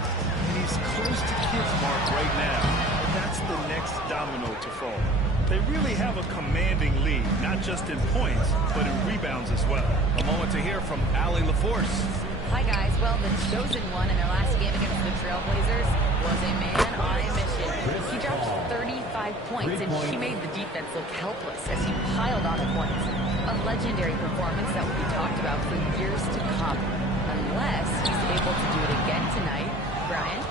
And he's close to Kidd's mark right now. And that's the next domino to fall. They really have a commanding lead, not just in points, but in rebounds as well. A moment to hear from Allie LaForce. Hi, guys. Well, the chosen one in their last game against the Trailblazers was a man on a mission. He dropped 35 points, and he made the defense look helpless as he piled on the points. A legendary performance that will be talked about for years to come, unless he's able to do it again tonight. Brian?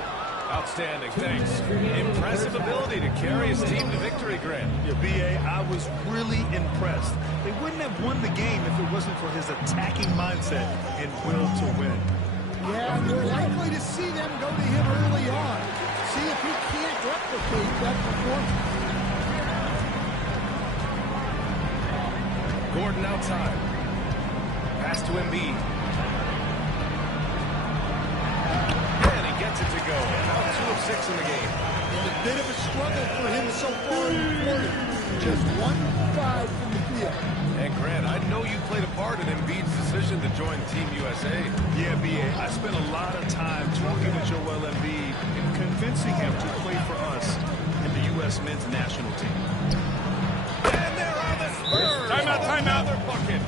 Outstanding, thanks. Impressive ability to carry his team to victory, Grant. Yeah, B.A., I was really impressed. They wouldn't have won the game if it wasn't for his attacking mindset and will to win. Yeah, you're likely to see them go to him early on. See if he can't replicate that performance. Gordon outside. Pass to Embiid. And he gets it to go. Now 2 of 6 in the game. And a bit of a struggle for him so far in the quarter. Just 1 from 5 from the field. And Grant, I know you played a part in Embiid's decision to join Team USA. Yeah, B.A., I spent a lot of time talking to Joel Embiid and convincing him to play for us in the U.S. men's national team. And there are the Spurs. Timeout. Another bucket.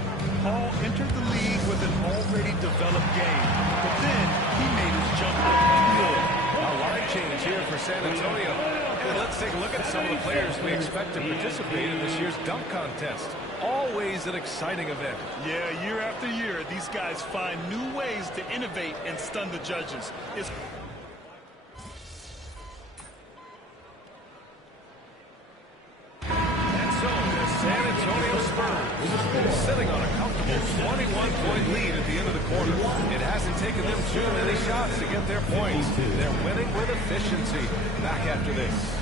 Paul entered the league with an already developed game, but then he made his jump look good. A line change here for San Antonio. And let's take a look at some of the players we expect to participate in this year's dunk contest. Always an exciting event. Yeah, year after year, these guys find new ways to innovate and stun the judges. And so, the San Antonio Spurs sitting on a comfortable 21-point lead at the end of the quarter. It hasn't taken them too many shots to get their points. They're winning with efficiency. Back after this.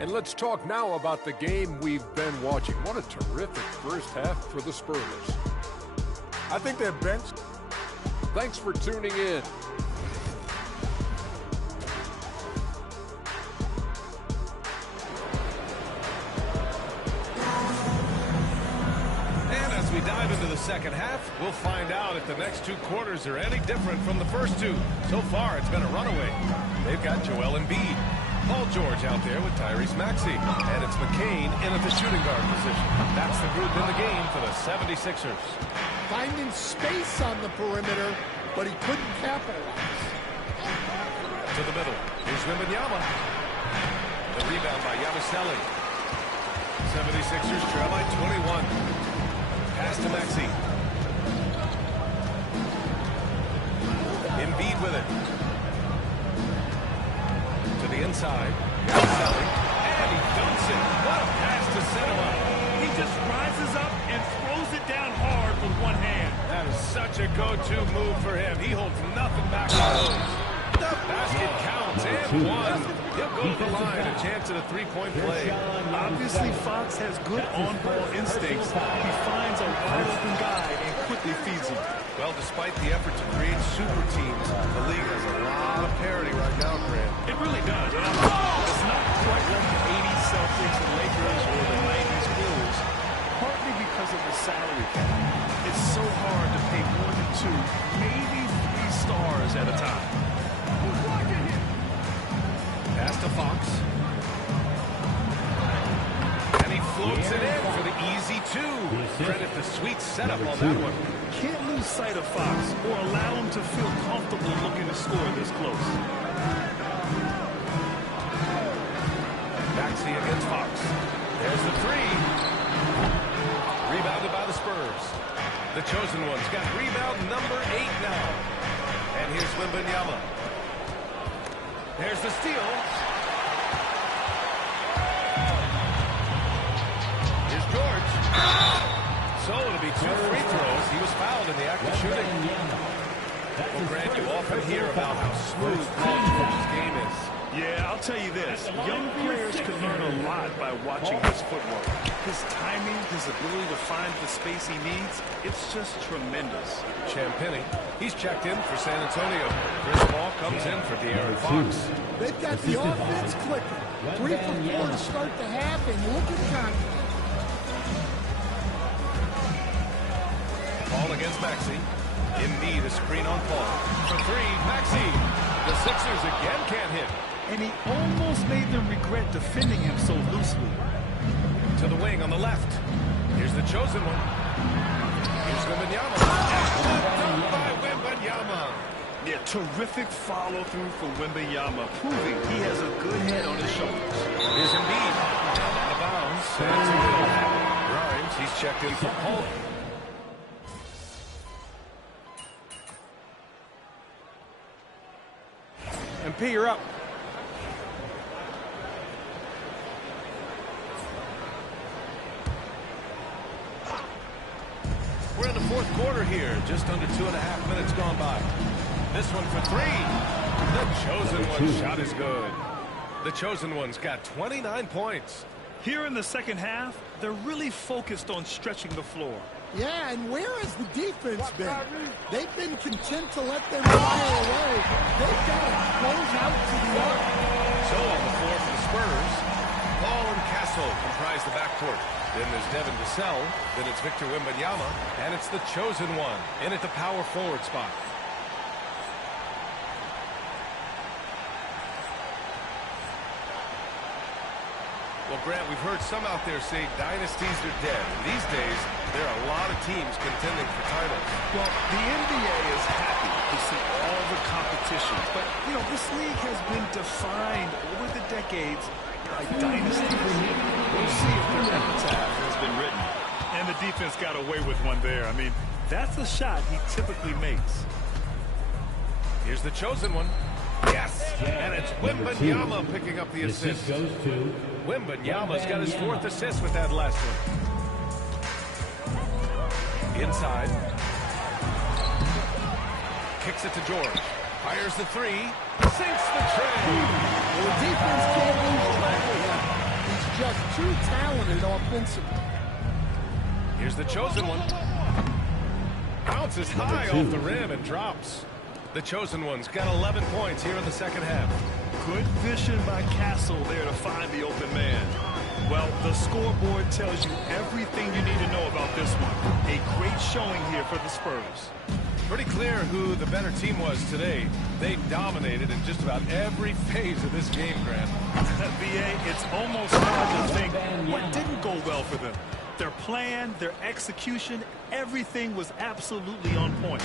And let's talk now about the game we've been watching. What a terrific first half for the Spurs. I think their bench. Thanks for tuning in. And as we dive into the second half, we'll find out if the next 2 quarters are any different from the first 2. So far, it's been a runaway. They've got Joel Embiid. Paul George out there with Tyrese Maxey. And it's McCain in at the shooting guard position. That's the group in the game for the 76ers. Finding space on the perimeter, but he couldn't capitalize. To the middle. Here's Wembanyama. The rebound by Yabusele. 76ers trail by 21. Pass to Maxey. Embiid with it. To the inside. Yabusele. And he dunks it. What a pass to set him up. He just rises up and throws it down hard with one hand. That is such a go-to move for him. He holds nothing back on those. The basket counts and 1. He'll go to the line. A chance at a 3-point play. Obviously, Fox has good on-ball instincts. He finds a wide-open guy and quickly feeds him. Well, despite the effort to create super teams, the league has a lot of parity right now, Grant. It really does. It's not quite like the 80s Celtics and Lakers or the 90s Bulls, partly because of the salary cap. It's so hard to pay more than 2, maybe 3 stars at a time. Pass to Fox. And he floats it in for the easy 2. Credit the sweet setup on that one. Can't lose sight of Fox or allow him to feel comfortable looking to score this close. Maxey against Fox. There's the 3. Rebounded by the Spurs. The chosen one's got rebound number 8 now. And here's Wembanyama. There's the steal. Here's George. So it'll be 2 free throws. He was fouled in the act of shooting. Well, Grant, you often hear about how smooth Paul George's game is. Yeah, I'll tell you this. Young players can learn a lot by watching his footwork. His timing, his ability to find the space he needs, it's just tremendous. Champagnie, he's checked in for San Antonio. Chris Paul comes in for De'Aaron Fox. They've got the offense clicking. 3 for 4 to start the half, and look at Conley. Paul against Maxey. In need, a screen on Paul. For 3, Maxey. The Sixers again can't hit. And he almost made them regret defending him so loosely. To the wing on the left. Here's the chosen one. Here's Wembanyama. Done by Wembanyama. Yeah, terrific follow-through for Wembanyama, proving he has a good head on his shoulders. Here's Embiid. Out of bounds. Send it to Will. Grimes, he's checked in for Paul. And P, you're up. We're in the fourth quarter here. Just under 2.5 minutes gone by. This one for 3. The chosen one's shot is good. The chosen one's got 29 points. Here in the second half, they're really focused on stretching the floor. Yeah, and where has the defense been? They've been content to let them fire away. They've got to close out to the arc. So on the floor for the Spurs, Paul and Castle comprise the backcourt. Then there's Devin Vassell, then it's Victor Wembanyama, and it's the chosen one in at the power forward spot. Well, Grant, we've heard some out there say dynasties are dead. These days, there are a lot of teams contending for titles. Well, the NBA is happy to see all the competition. But, you know, this league has been defined over the decades by dynasties. We'll see if their epitaph has been written. And the defense got away with one there. I mean, that's a shot he typically makes. Here's the chosen one. Yes! And it's Wembanyama picking up the assist. Wembanyama's got his 4th assist with that last one. Inside. Kicks it to George. Fires the 3. Sinks the tray. Well, the defense can't lose track of him. He's just too talented offensively. Here's the chosen one. Bounces high off the rim and drops. The chosen one's got 11 points here in the second half. Good vision by Castle there to find the open man. Well, the scoreboard tells you everything you need to know about this one. A great showing here for the Spurs. Pretty clear who the better team was today. They dominated in just about every phase of this game, Grant. BA, it's almost hard to think what didn't go well for them. Their plan, their execution, everything was absolutely on point.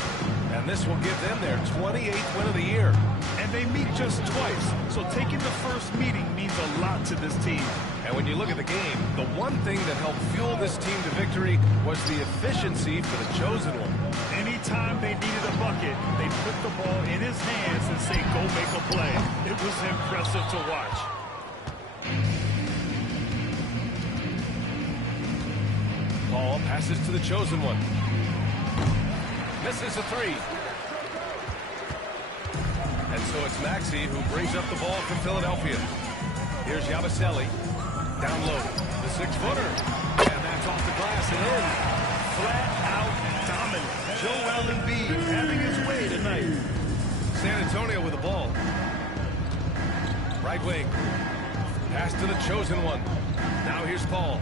And this will give them their 28th win of the year. And they meet just twice, so taking the first meeting means a lot to this team. And when you look at the game, the one thing that helped fuel this team to victory was the efficiency for the chosen one. Anytime they needed a bucket, they put the ball in his hands and say, go make a play. It was impressive to watch. Paul passes to the chosen one. Misses a 3. And so it's Maxey who brings up the ball for Philadelphia. Here's Yabusele. Down low. The 6-footer. And that's off the glass and in. Flat out dominant. Joel Embiid having his way tonight. San Antonio with the ball. Right wing. Pass to the chosen one. Now here's Paul.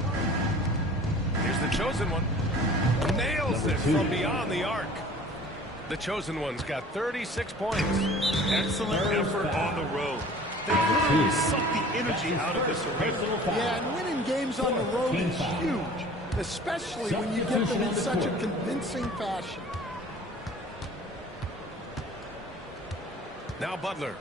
Here's the chosen one. Nails it from beyond the arc. The chosen one's got 36 points. Excellent effort on the road. They literally suck the energy out of this arena. Yeah, and winning games on the road is huge, especially when you get them in such a convincing fashion. Now Butler.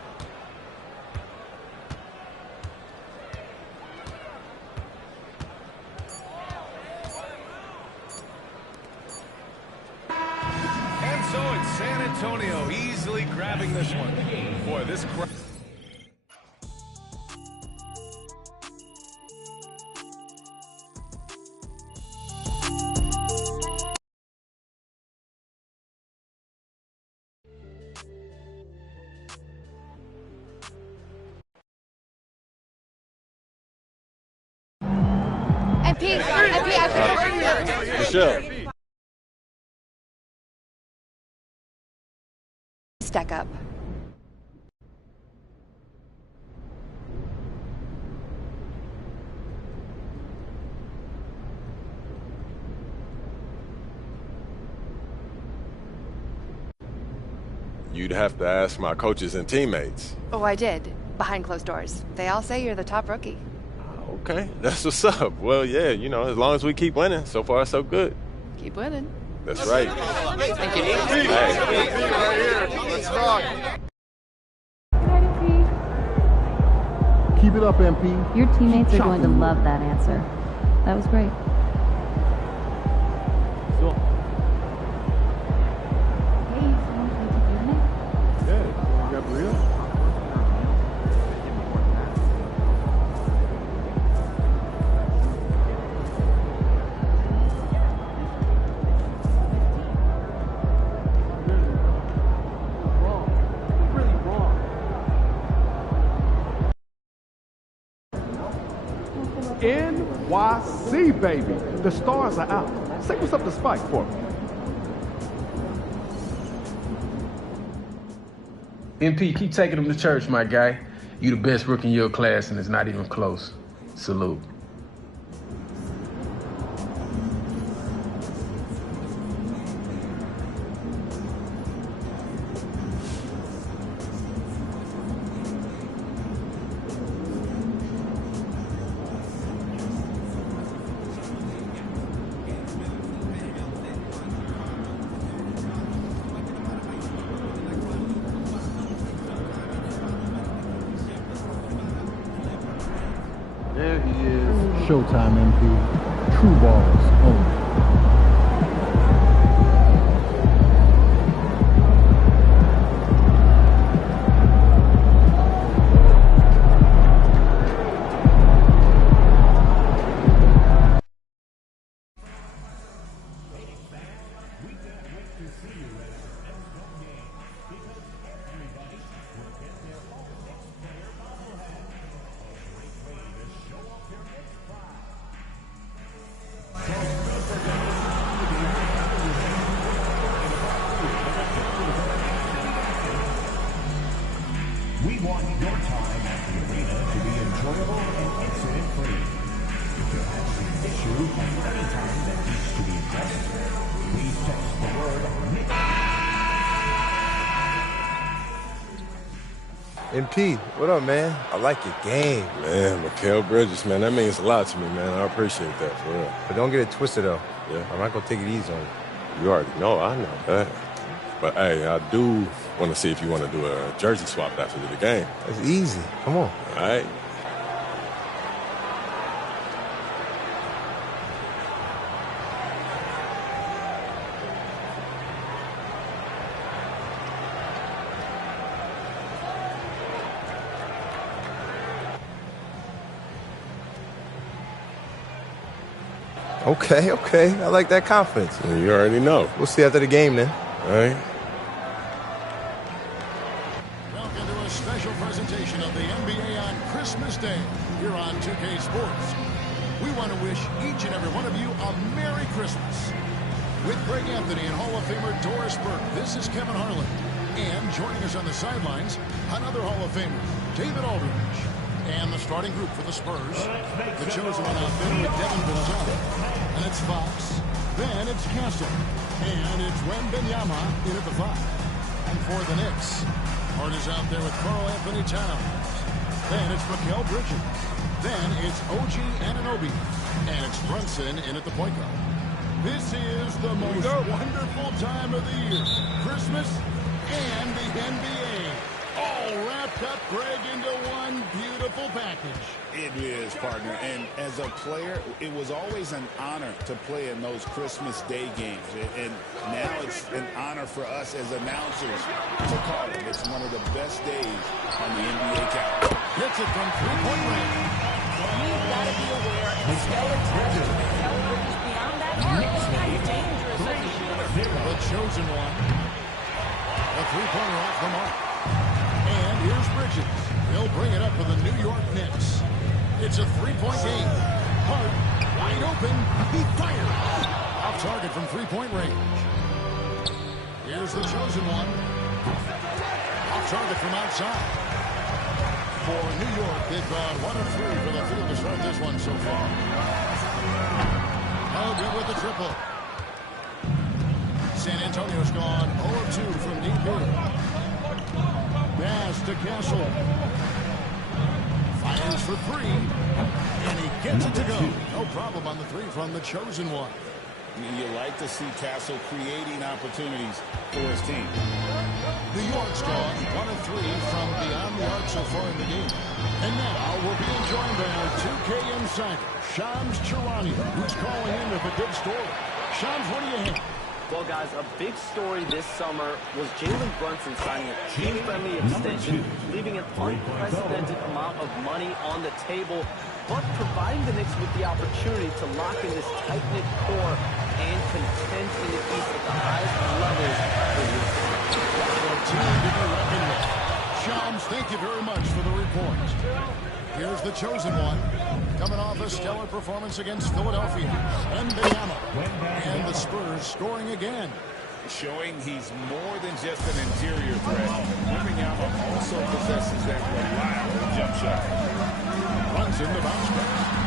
So it's San Antonio easily grabbing this one. Boy, this crowd. Michelle. Stack up. You'd have to ask my coaches and teammates. Oh, I did. Behind closed doors. They all say you're the top rookie. Okay, that's what's up. Well, yeah, you know, as long as we keep winning, so far so good. Keep winning. That's right. Thank you. Let's rock. Keep it up, MP. Your teammates are going to love that answer. That was great. NYC, baby. The stars are out. Say what's up to Spike for me. MP, keep taking them to church, my guy. You the best rookie in your class, and it's not even close. Salute. There he is. Showtime, MP. True balls only. We want your time at the arena to be enjoyable and incident-free. If you have an issue at any time that needs to be addressed, please text the word MP, what up, man? I like your game. Man, Mikal Bridges, man, that means a lot to me, man. I appreciate that, for real. But don't get it twisted, though. Yeah. I'm not going to take it easy on you. You already know, I know that. But, hey, I do want to see if you want to do a jersey swap after the game. It's easy. Come on. All right. Okay. I like that confidence. You already know. We'll see after the game, then. All right. Welcome to a special presentation of the NBA on Christmas Day here on 2K Sports. We want to wish each and every one of you a Merry Christmas. With Greg Anthony and Hall of Famer Doris Burke, this is Kevin Harlan. And joining us on the sidelines, another Hall of Famer, David Aldridge. And the starting group for the Spurs, the chosen one out there with Devin Gonzalez. And it's Fox. Then it's Castle. And it's Wembanyama in at the 5. And for the Knicks, Hart is out there with Karl Anthony Towns. Then it's Mikal Bridges. Then it's OG Anunoby. And it's Brunson in at the point guard. This is the most wonderful time of the year. Christmas and the NBA. All wrapped up, Greg, into one beautiful package. It is, partner. And as a player, it was always an honor to play in those Christmas Day games. And now it's an honor for us as announcers to call it. It's one of the best days on the NBA calendar. Hits it from three-point range. You've got to be aware and stay attentive. Celebrating beyond that mark is kind of dangerous as a shooter. The chosen one. A three-pointer off the mark. And here's Bridges. He'll bring it up for the New York Knicks. It's a three-point game. Hart Wide open. He fired. Off target from three-point range. Here's the chosen one. Off target from outside. For New York, they've gone 1 of 3 for the field to start this one so far. No good with the triple. San Antonio's gone 0 of 2 from deep here. Pass to Castle. Fires for 3. And he gets it to go. No problem on the 3 from the chosen one. You like to see Castle creating opportunities for his team. New York's gone 1 of 3 from beyond the arc so far in the game. And now we're being joined by our 2K insider, Shams Charania, who's calling in with a big story. Shams, what do you have? Well, guys, a big story this summer was Jalen Brunson signing a team-friendly extension, leaving an unprecedented amount of money on the table, but providing the Knicks with the opportunity to lock in this tight-knit core and contend in the East at the highest levels for years to come. A team to be reckoned with. Shams, thank you very much for the report. Here's the chosen one, coming off a stellar performance against Philadelphia. Wembanyama. And the Spurs scoring again. Showing he's more than just an interior threat. Wembanyama also possesses that reliable jump shot. Runs in the bounce back.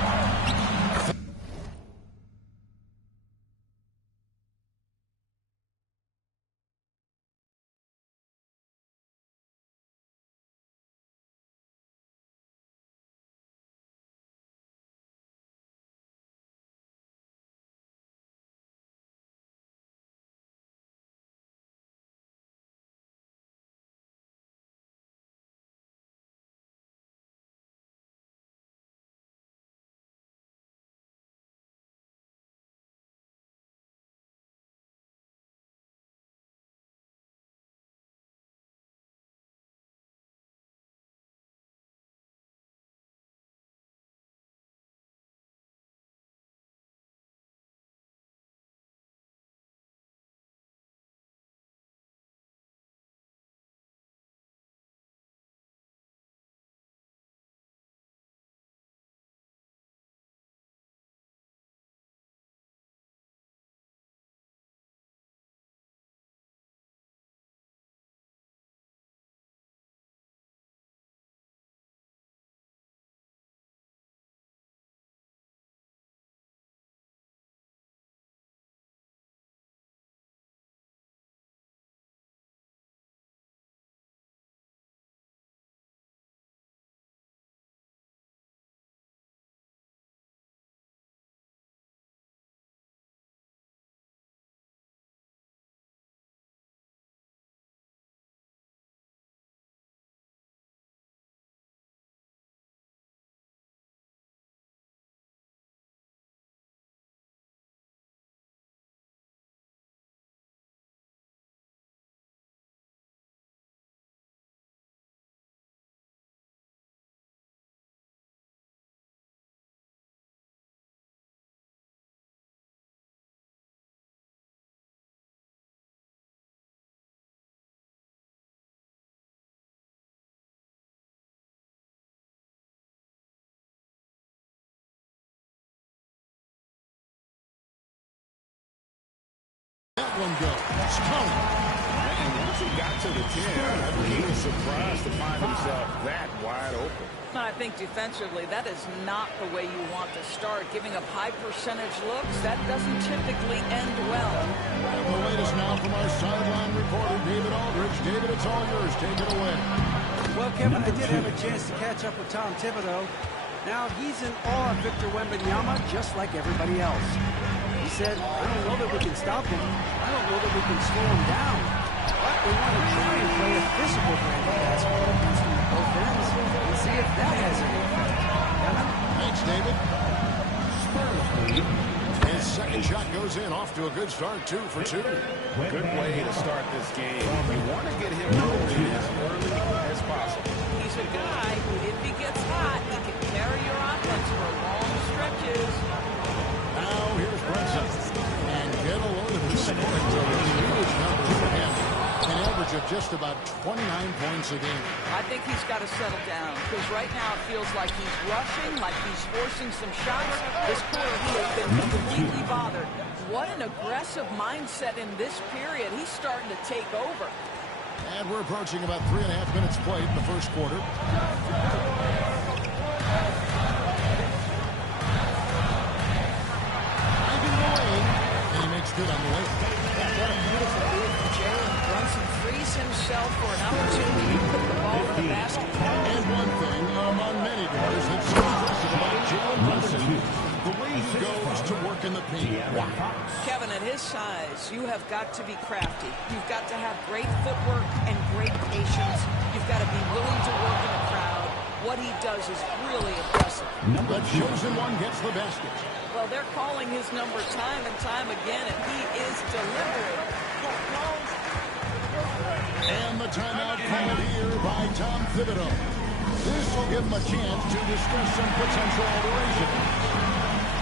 That one goes. Stone. And once he got to the 10, I think he was surprised to find himself that wide open. I think defensively, that is not the way you want to start. Giving up high percentage looks, that doesn't typically end well. And the latest now from our sideline reporter, David Aldridge. David, it's all yours. Take it away. Well, Kevin, I did have a chance to catch up with Tom Thibodeau. Now he's in awe of Victor Wembanyama, just like everybody else. He said, I don't know that we can stop him. I don't know that we can slow him down. But we want to try and play a physical brand of basketball against them at both ends and see if that has any effect. Thanks, David. His second shot goes in, off to a good start, 2 for 2. Good way to start this game. You want to get him moving as early as possible. He's a guy who, if he gets hot, he can carry your offense for long stretches. Now here's Brunson. And get a load of his scoring totals. Huge numbers for him. An average of just just about 29 points a game. I think he's got to settle down because right now it feels like he's rushing, like he's forcing some shots. This quarter he has been completely bothered. What an aggressive mindset in this period. He's starting to take over. And we're approaching about 3.5 minutes played in the first quarter. Driving the lane, and he makes good on the way. What a beautiful move from Jalen Brunson. Frees himself for an opportunity to put the ball in the basket. And one thing among many doors that's so impressive about Jalen Brunson, the way he goes to work in the paint. Kevin, at his size, you have got to be crafty. You've got to have great footwork and great patience. You've got to be willing to work in a crowd. What he does is really impressive. The chosen one gets the basket. Well, they're calling his number time and time again, and he is delivering. And the timeout called here by Tom Thibodeau. This will give him a chance to discuss some potential alteration.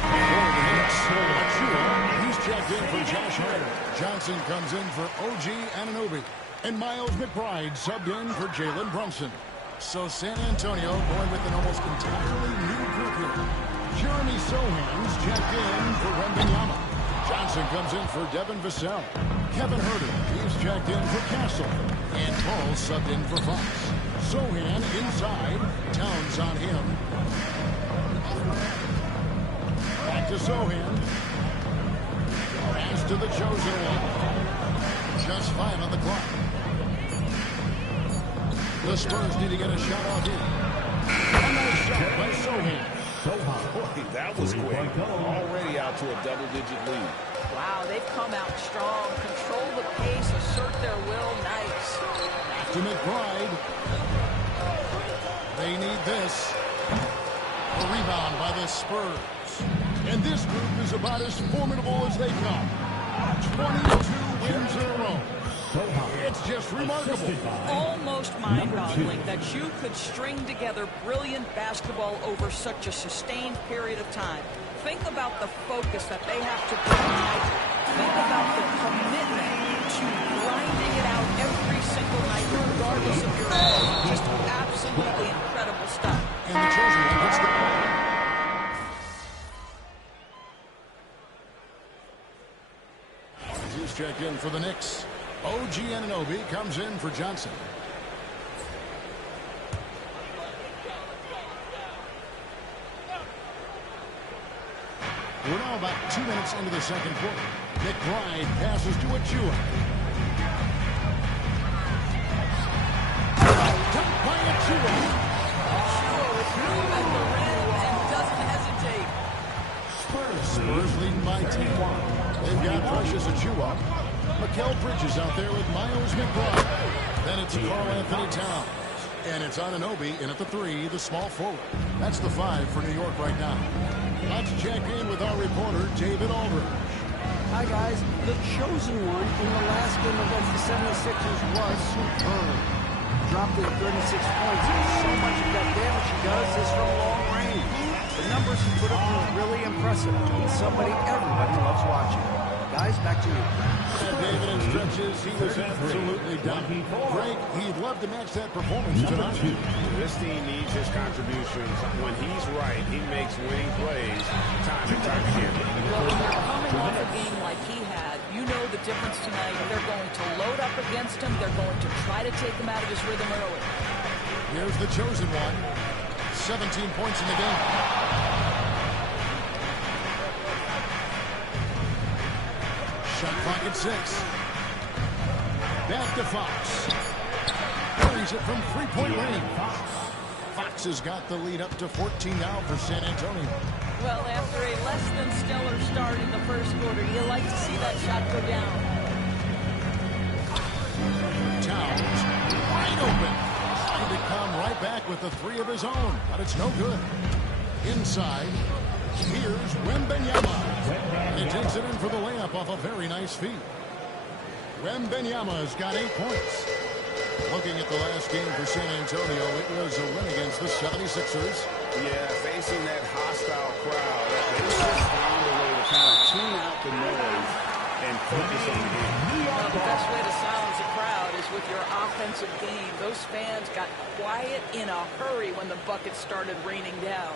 For the Knicks, Achua, he's checked in for Josh Hart. Johnson comes in for OG Anunoby. And Miles McBride subbed in for Jalen Brunson. So San Antonio going with an almost entirely new group here. Jeremy Sohan's checked in for Wembanyama. Johnson comes in for Devin Vassell. Kevin Huerter, he's checked in for Castle. And Paul subbed in for Fox. Sohan inside. Towns on him. Back to Sohan. Pass to the chosen one. Just 5 on the clock. The Spurs need to get a shot off here. A nice shot by Sohan. Boy, that was quick. Already out to a double-digit lead. Wow, they've come out strong. Control the pace, assert their will. Nice. To McBride. They need this. A rebound by the Spurs. And this group is about as formidable as they come. 22 wins in a row. It's just remarkable. Almost mind-boggling that you could string together brilliant basketball over such a sustained period of time. Think about the focus that they have to bring tonight. Think about the commitment to grinding it out every single night, regardless of your age. Just absolutely incredible stuff. And the chosen one gets the ball. Who's checked in for the Knicks? OG Anunoby comes in for Johnson. We're now about 2 minutes into the second quarter. McBride passes to Achua. Dunked by Achua. Achua with room at the rim and doesn't hesitate. Spurs leading by 10. They've got Precious Achua. Mikal Bridges out there with Miles McBride. Then it's Karl Anthony Towns. And it's Anunoby in at the 3, the small forward. That's the 5 for New York right now. Let's check in with our reporter, David Aldridge. Hi, guys. The chosen one in the last game against the 76ers was superb. Dropped in 36 points. So much of that damage he does is from long range. The numbers he put up were really impressive. He's somebody everybody loves watching. Guys, back to you. And David, in stretches, he was absolutely dominant. Greg, he'd love to match that performance tonight. This team needs his contributions. When he's right, he makes winning plays time and time again. Well, when you're coming off a game like he had, you know the difference tonight. They're going to load up against him. They're going to try to take him out of his rhythm early. Here's the chosen one. 17 points in the game. Shot clock at 6. Back to Fox. Carries it from three-point range. Fox has got the lead up to 14 now for San Antonio. Well, after a less than stellar start in the first quarter, you like to see that shot go down. Towns, wide open. Trying to come right back with the 3 of his own, but it's no good. Inside, here's Wembanyama. And he takes it in for the layup off a very nice feed. Wembanyama's got 8 points. Looking at the last game for San Antonio, it was a win against the 76ers. Yeah, facing that hostile crowd, they just found a way to kind of tune out the noise and focus on the game. Well, the best way to silence a crowd is with your offensive game. Those fans got quiet in a hurry when the bucket started raining down.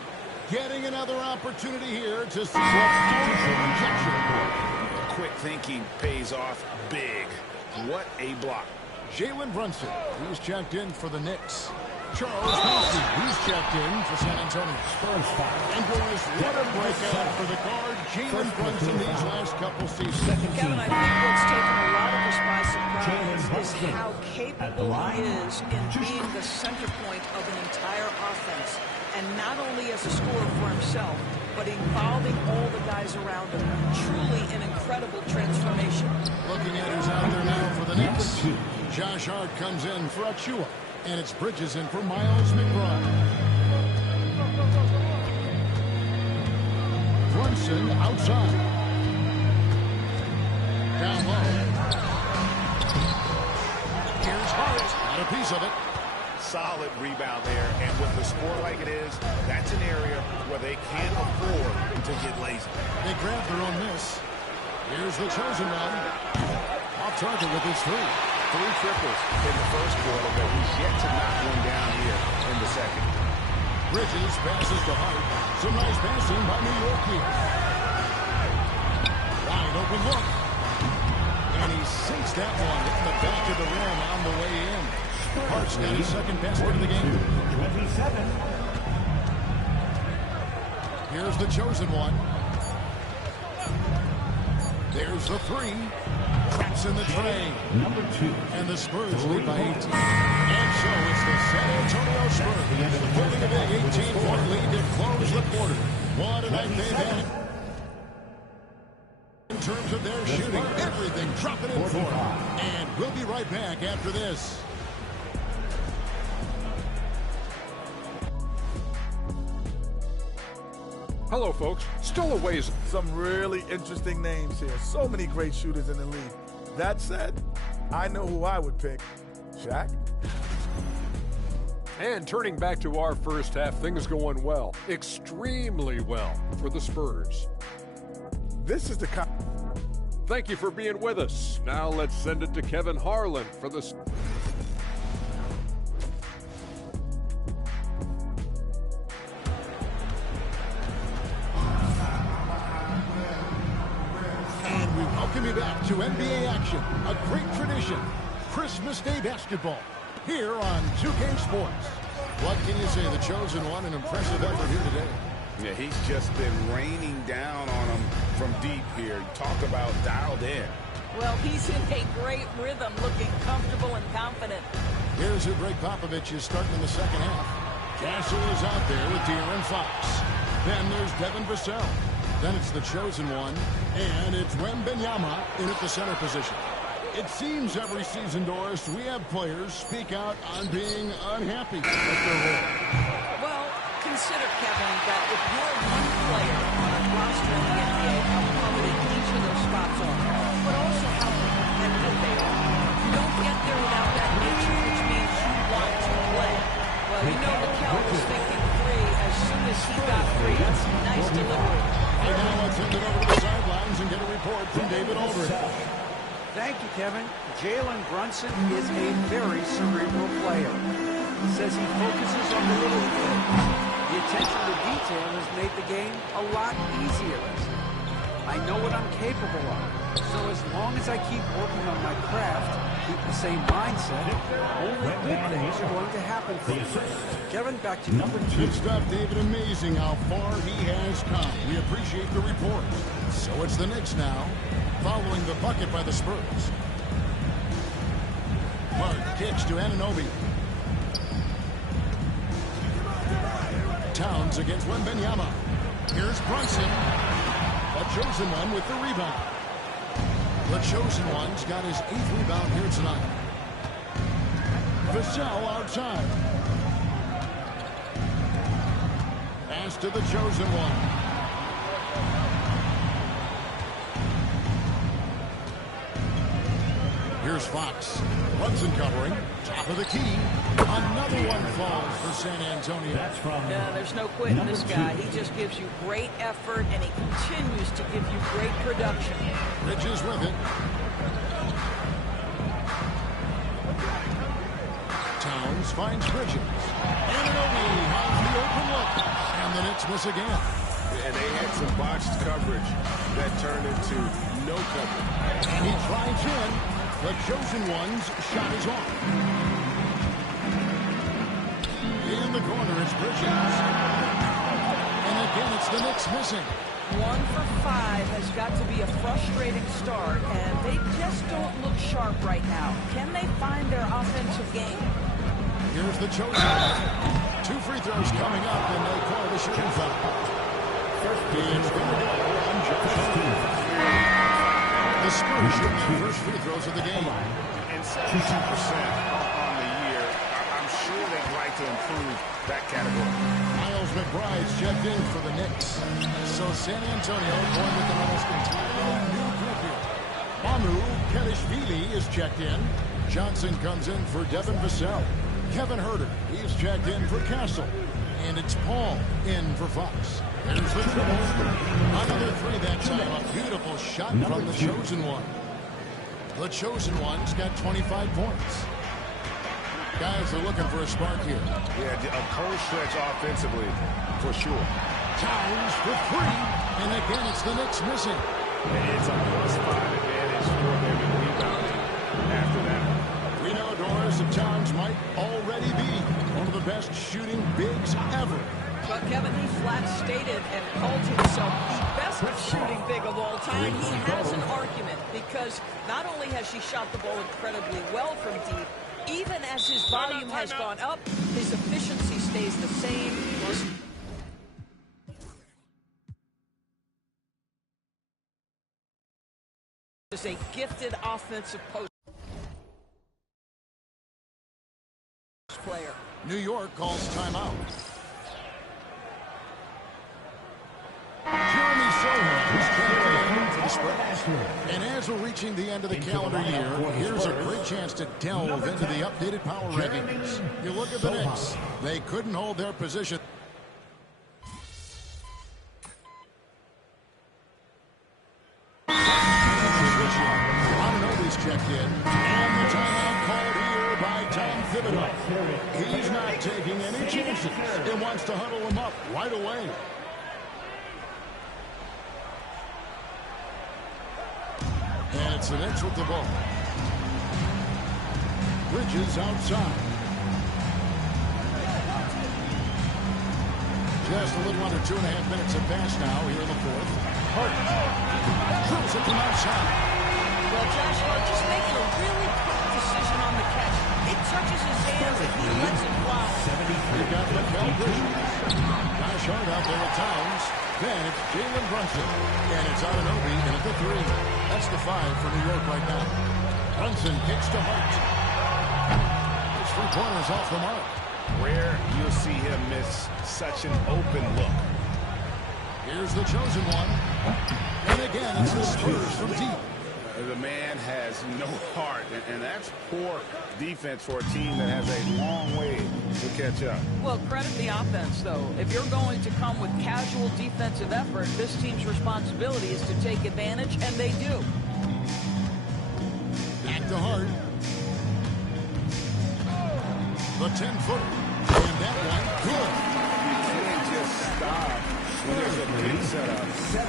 Getting another opportunity here to substitution rejection. Quick thinking pays off big. What a block. Jalen Brunson, he's checked in for the Knicks. Charles Boosie, he's checked in for San Antonio. And boys, what a breakout for the guard, Jalen Brunson, these last couple seasons. Kevin, I think what's taken a lot of us by surprise is how capable he is in being the center point of an entire offense. And not only as a scorer for himself, but involving all the guys around him. Truly an incredible transformation. Looking at who's out there now for the Knicks. Josh Hart comes in for Achua. And it's Bridges in for Miles McBride. Brunson outside. Down low. Here's Hart. Got a piece of it. Solid rebound there. And with the score like it is, that's an area where they can't afford to get lazy. They grab their own miss. Here's the chosen one. Off target with his three. 3 triples in the first quarter, but he's yet to knock one down here in the second. Bridges passes to Hart. Some nice passing by New York here. Wide open look. And he sinks that one in the back of the rim on the way in. Hart's got his second basket of the game. 27. Here's the chosen one. There's the three. Traps in the tray. Number 2. And the Spurs lead by 18. And so it's the San Antonio Spurs holding a big 18-point lead to close the quarter. What a night they've had. In terms of their shooting, everything dropping in for them. And we'll be right back after this. Hello, folks. Still a ways. Some really interesting names here. So many great shooters in the league. That said, I know who I would pick. Shaq? And turning back to our first half, things going well. Extremely well for the Spurs. This is the kind. Thank you for being with us. Now let's send it to Kevin Harlan for the... Welcome you back to NBA action, a great tradition. Christmas Day basketball here on 2K Sports. What can you say? The chosen one, an impressive effort here today. Yeah, he's just been raining down on them from deep here. Talk about dialed in. Well, he's in a great rhythm, looking comfortable and confident. Here's who Greg Popovich is starting in the second half. Castle is out there with De'Aaron Fox. Then there's Devin Vassell. Then it's the chosen one, and it's Wembanyama in at the center position. It seems every season, Doris, we have players speak out on being unhappy with their role. Well, consider, Kevin, that if you're one player on a roster in the NBA, how coveted each of those spots are, but also how competitive they are. You don't get there without that nature, which means you want to play. Well, you know Mikal was thinking three as soon as he got three. That's a nice delivery. And now let's send it over to the sidelines and get a report from David Aldridge. Thank you, Kevin. Jalen Brunson is a very cerebral player. He says he focuses on the little things. The attention to detail has made the game a lot easier. I know what I'm capable of. So as long as I keep working on my craft, keep the same mindset, only good things are going to happen for me. Kevin, back to you. Good stuff, David. Amazing how far he has come. We appreciate the report. So it's the Knicks now, following the bucket by the Spurs. Hart kicks to Anunoby. Towns against Wembanyama. Here's Brunson. The chosen one with the rebound. The chosen one's got his 8th rebound here tonight. Vassell outside. Pass to the chosen one. Here's Fox. Brunson covering. Top of the key. Another one falls for San Antonio. Yeah, there's no quitting this guy. He just gives you great effort, and he continues to give you great production. Bridges with it. Towns finds Bridges. Anunoby has the open look. And the Knicks miss again. And they had some botched coverage that turned into no coverage. And he drives in. The chosen one's shot is off. In the corner, it's Bridges. And again, it's the Knicks missing. 1 for 5 has got to be a frustrating start, and they just don't look sharp right now. Can they find their offensive game? Here's the chosen. 2 free throws coming up, and they call the shooting foul. It's going to go on Josh Hart. The Spurs shoot their first free throws of the game. And 72% on the year. I'm sure they'd like to improve that category. Miles McBride's checked in for the Knicks. So San Antonio going with the almost entirely new group here. Mamu Kelishvili is checked in. Johnson comes in for Devin Vassell. Kevin Herter, he's checked in for Castle. And it's Paul in for Fox. There's the triple. Another 3 that time. A beautiful shot from the chosen one. The chosen one's got 25 points. Guys are looking for a spark here. Yeah, a cold stretch offensively, for sure. Towns for 3. And again, it's the Knicks missing. It's a +5 advantage for them in rebounding after that. We know, Doris, that Towns might already be one of the best shooting bigs ever. But Kevin, he flat stated and called himself the best shooting big of all time. He has an argument because not only has he shot the ball incredibly well from deep, even as his volume has gone up, his efficiency stays the same. Is a gifted offensive post player. New York calls timeout. Jeremy Sohan is checked in for the Spurs. And as we're reaching the end of the calendar year, here's a great chance to delve into the updated power rankings. You look at the Knicks, they couldn't hold their position. Anunoby's checked in. And the timeout called here by Tom Thibodeau. He's not taking any chances. He wants to huddle them up right away. And it's the Knicks with the ball. Bridges outside. Just a little under 2.5 minutes have passed now here in the fourth. Hart drills it from outside. Well, Josh Hart just making a really quick decision on the catch. It touches his hands and he lets it fly. They got Mikal Bridges. Josh Hart out there at Towns. Then it's Jalen Brunson. And it's Anunoby in at the 3. That's the 5 for New York right now. Brunson kicks to Hart. His 3-pointers off the mark. Rare you'll see him miss such an open look. Here's the chosen one. And again, it's the Spurs from deep. The man has no heart, and that's poor defense for a team that has a long way to catch up. Well, credit the offense, though. If you're going to come with casual defensive effort, this team's responsibility is to take advantage, and they do. Back to Hart. The 10-footer. And that one, good. You can't just stop when there's a big setup.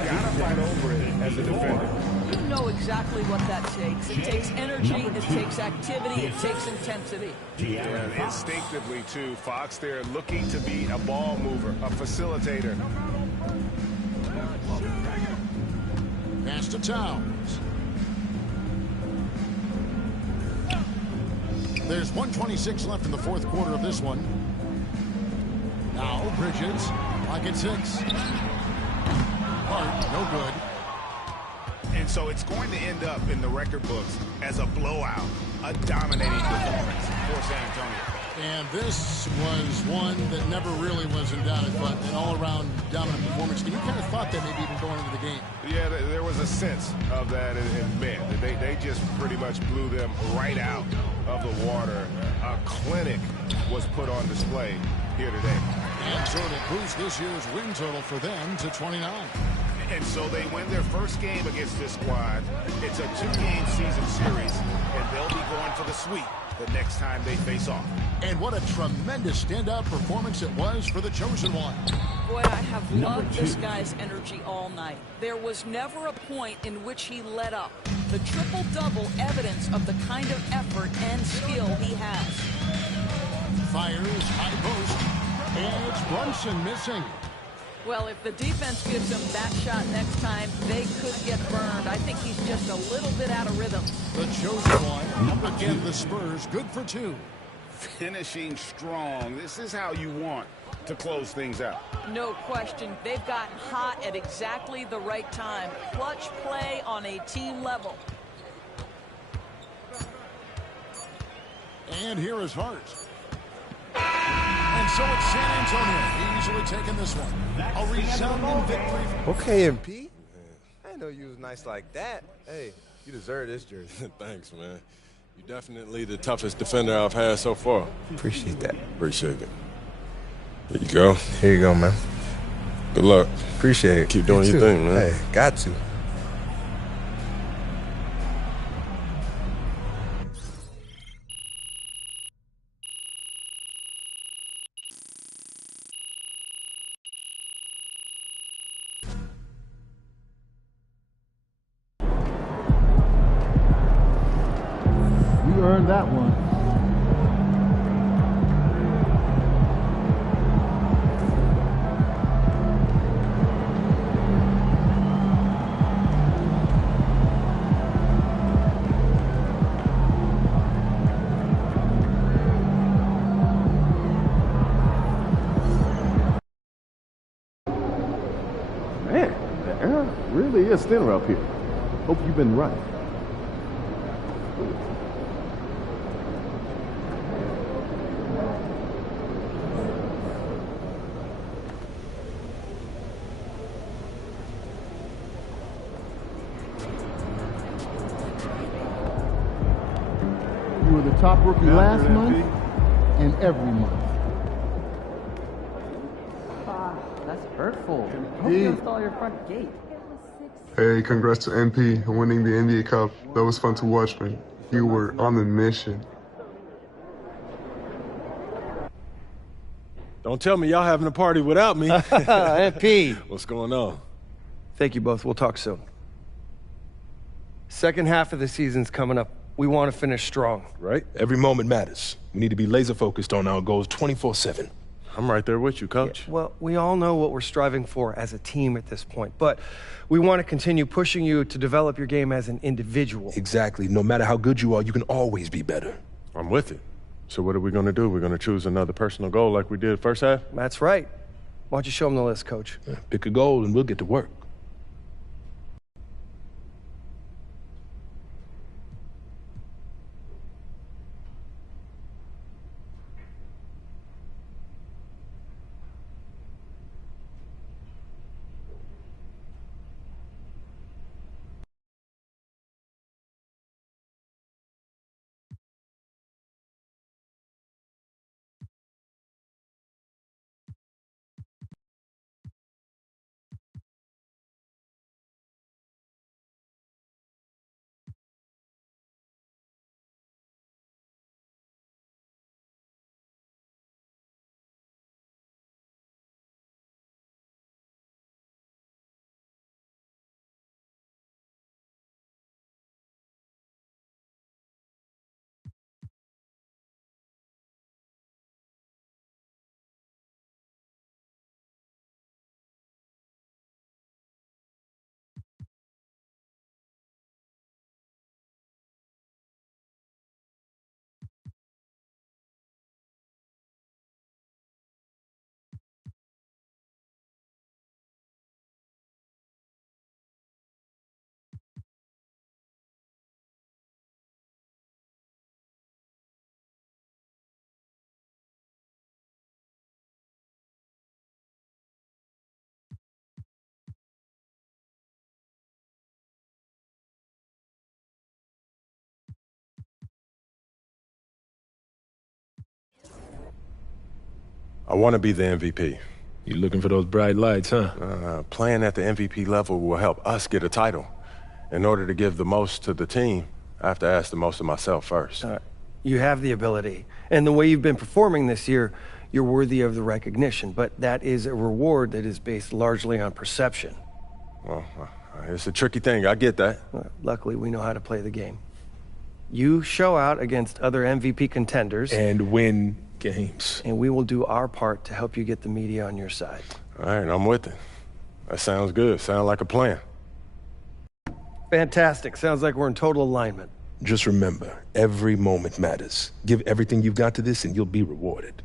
Gotta fight over it as a defender. You know exactly what that takes. It takes energy, it takes activity, it takes intensity. Yeah, instinctively, too. Fox there looking to be a ball mover, a facilitator. Pass to Towns. There's 1:26 left in the fourth quarter of this one. Now Bridges, pocket 6. Hart, no good. And so it's going to end up in the record books as a blowout, a dominating performance for San Antonio. And this was one that never really was in doubt, but an all-around dominant performance. And you kind of thought that maybe even going into the game. Yeah, there was a sense of that in men. They just pretty much blew them right out of the water. A clinic was put on display here today. And so it improves this year's win total for them to 29. And so they win their first game against this squad. It's a 2-game season series, and they'll be going for the sweep the next time they face off. And what a tremendous standout performance it was for the Chosen One. Boy, I have loved this guy's energy all night. There was never a point in which he let up. The triple-double evidence of the kind of effort and skill he has. Fires high post, and it's Brunson missing. Well, if the defense gives him that shot next time, they could get burned. I think he's just a little bit out of rhythm. The Chosen One, again, the Spurs, good for 2. Finishing strong. This is how you want to close things out. No question. They've gotten hot at exactly the right time. Clutch play on a team level. And here is Hart. And so it's San Antonio easily taking this one. A resounding victory. Okay, MP. I didn't know you was nice like that. Hey, you deserve this jersey. Thanks, man. You're definitely the toughest defender I've had so far. Appreciate that. Appreciate it. Here you go. Here you go, man. Good luck. Appreciate it. Keep doing your thing, man. Hey, got to. You earned that one. Man, the air really is thinner up here. Hope you've been right. You were the top rookie last month and every month. That's hurtful. Hope you install your front gate. Hey, congrats to MP on winning the NBA Cup. That was fun to watch, man. You were on a mission. Don't tell me y'all having a party without me. MP. What's going on? Thank you both. We'll talk soon. Second half of the season's coming up. We want to finish strong. Right? Every moment matters. We need to be laser focused on our goals 24/7. I'm right there with you, Coach. Yeah, well, we all know what we're striving for as a team at this point, but we want to continue pushing you to develop your game as an individual. Exactly. No matter how good you are, you can always be better. I'm with it. So what are we going to do? We're going to choose another personal goal like we did first half? That's right. Why don't you show them the list, Coach? Yeah, pick a goal and we'll get to work. I want to be the MVP. You looking for those bright lights, huh? Playing at the MVP level will help us get a title. In order to give the most to the team, I have to ask the most of myself first. You have the ability. And the way you've been performing this year, you're worthy of the recognition. But that is a reward that is based largely on perception. Well, it's a tricky thing. I get that. Luckily, we know how to play the game. You show out against other MVP contenders. And win games. And we will do our part to help you get the media on your side. All right, I'm with it. That sounds good. Sounds like a plan. Fantastic. Sounds like we're in total alignment. Just remember, every moment matters. Give everything you've got to this and you'll be rewarded.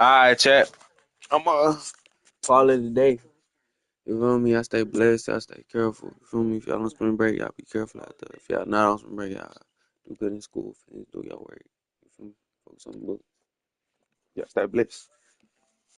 Alright, chat. I'm call it a day. You feel me? I stay blessed. I stay careful. You feel me? If y'all on spring break, y'all be careful out there. If y'all not on spring break, y'all do good in school. Finish, do your work. You feel me? Focus on the book. Yeah, stay blessed.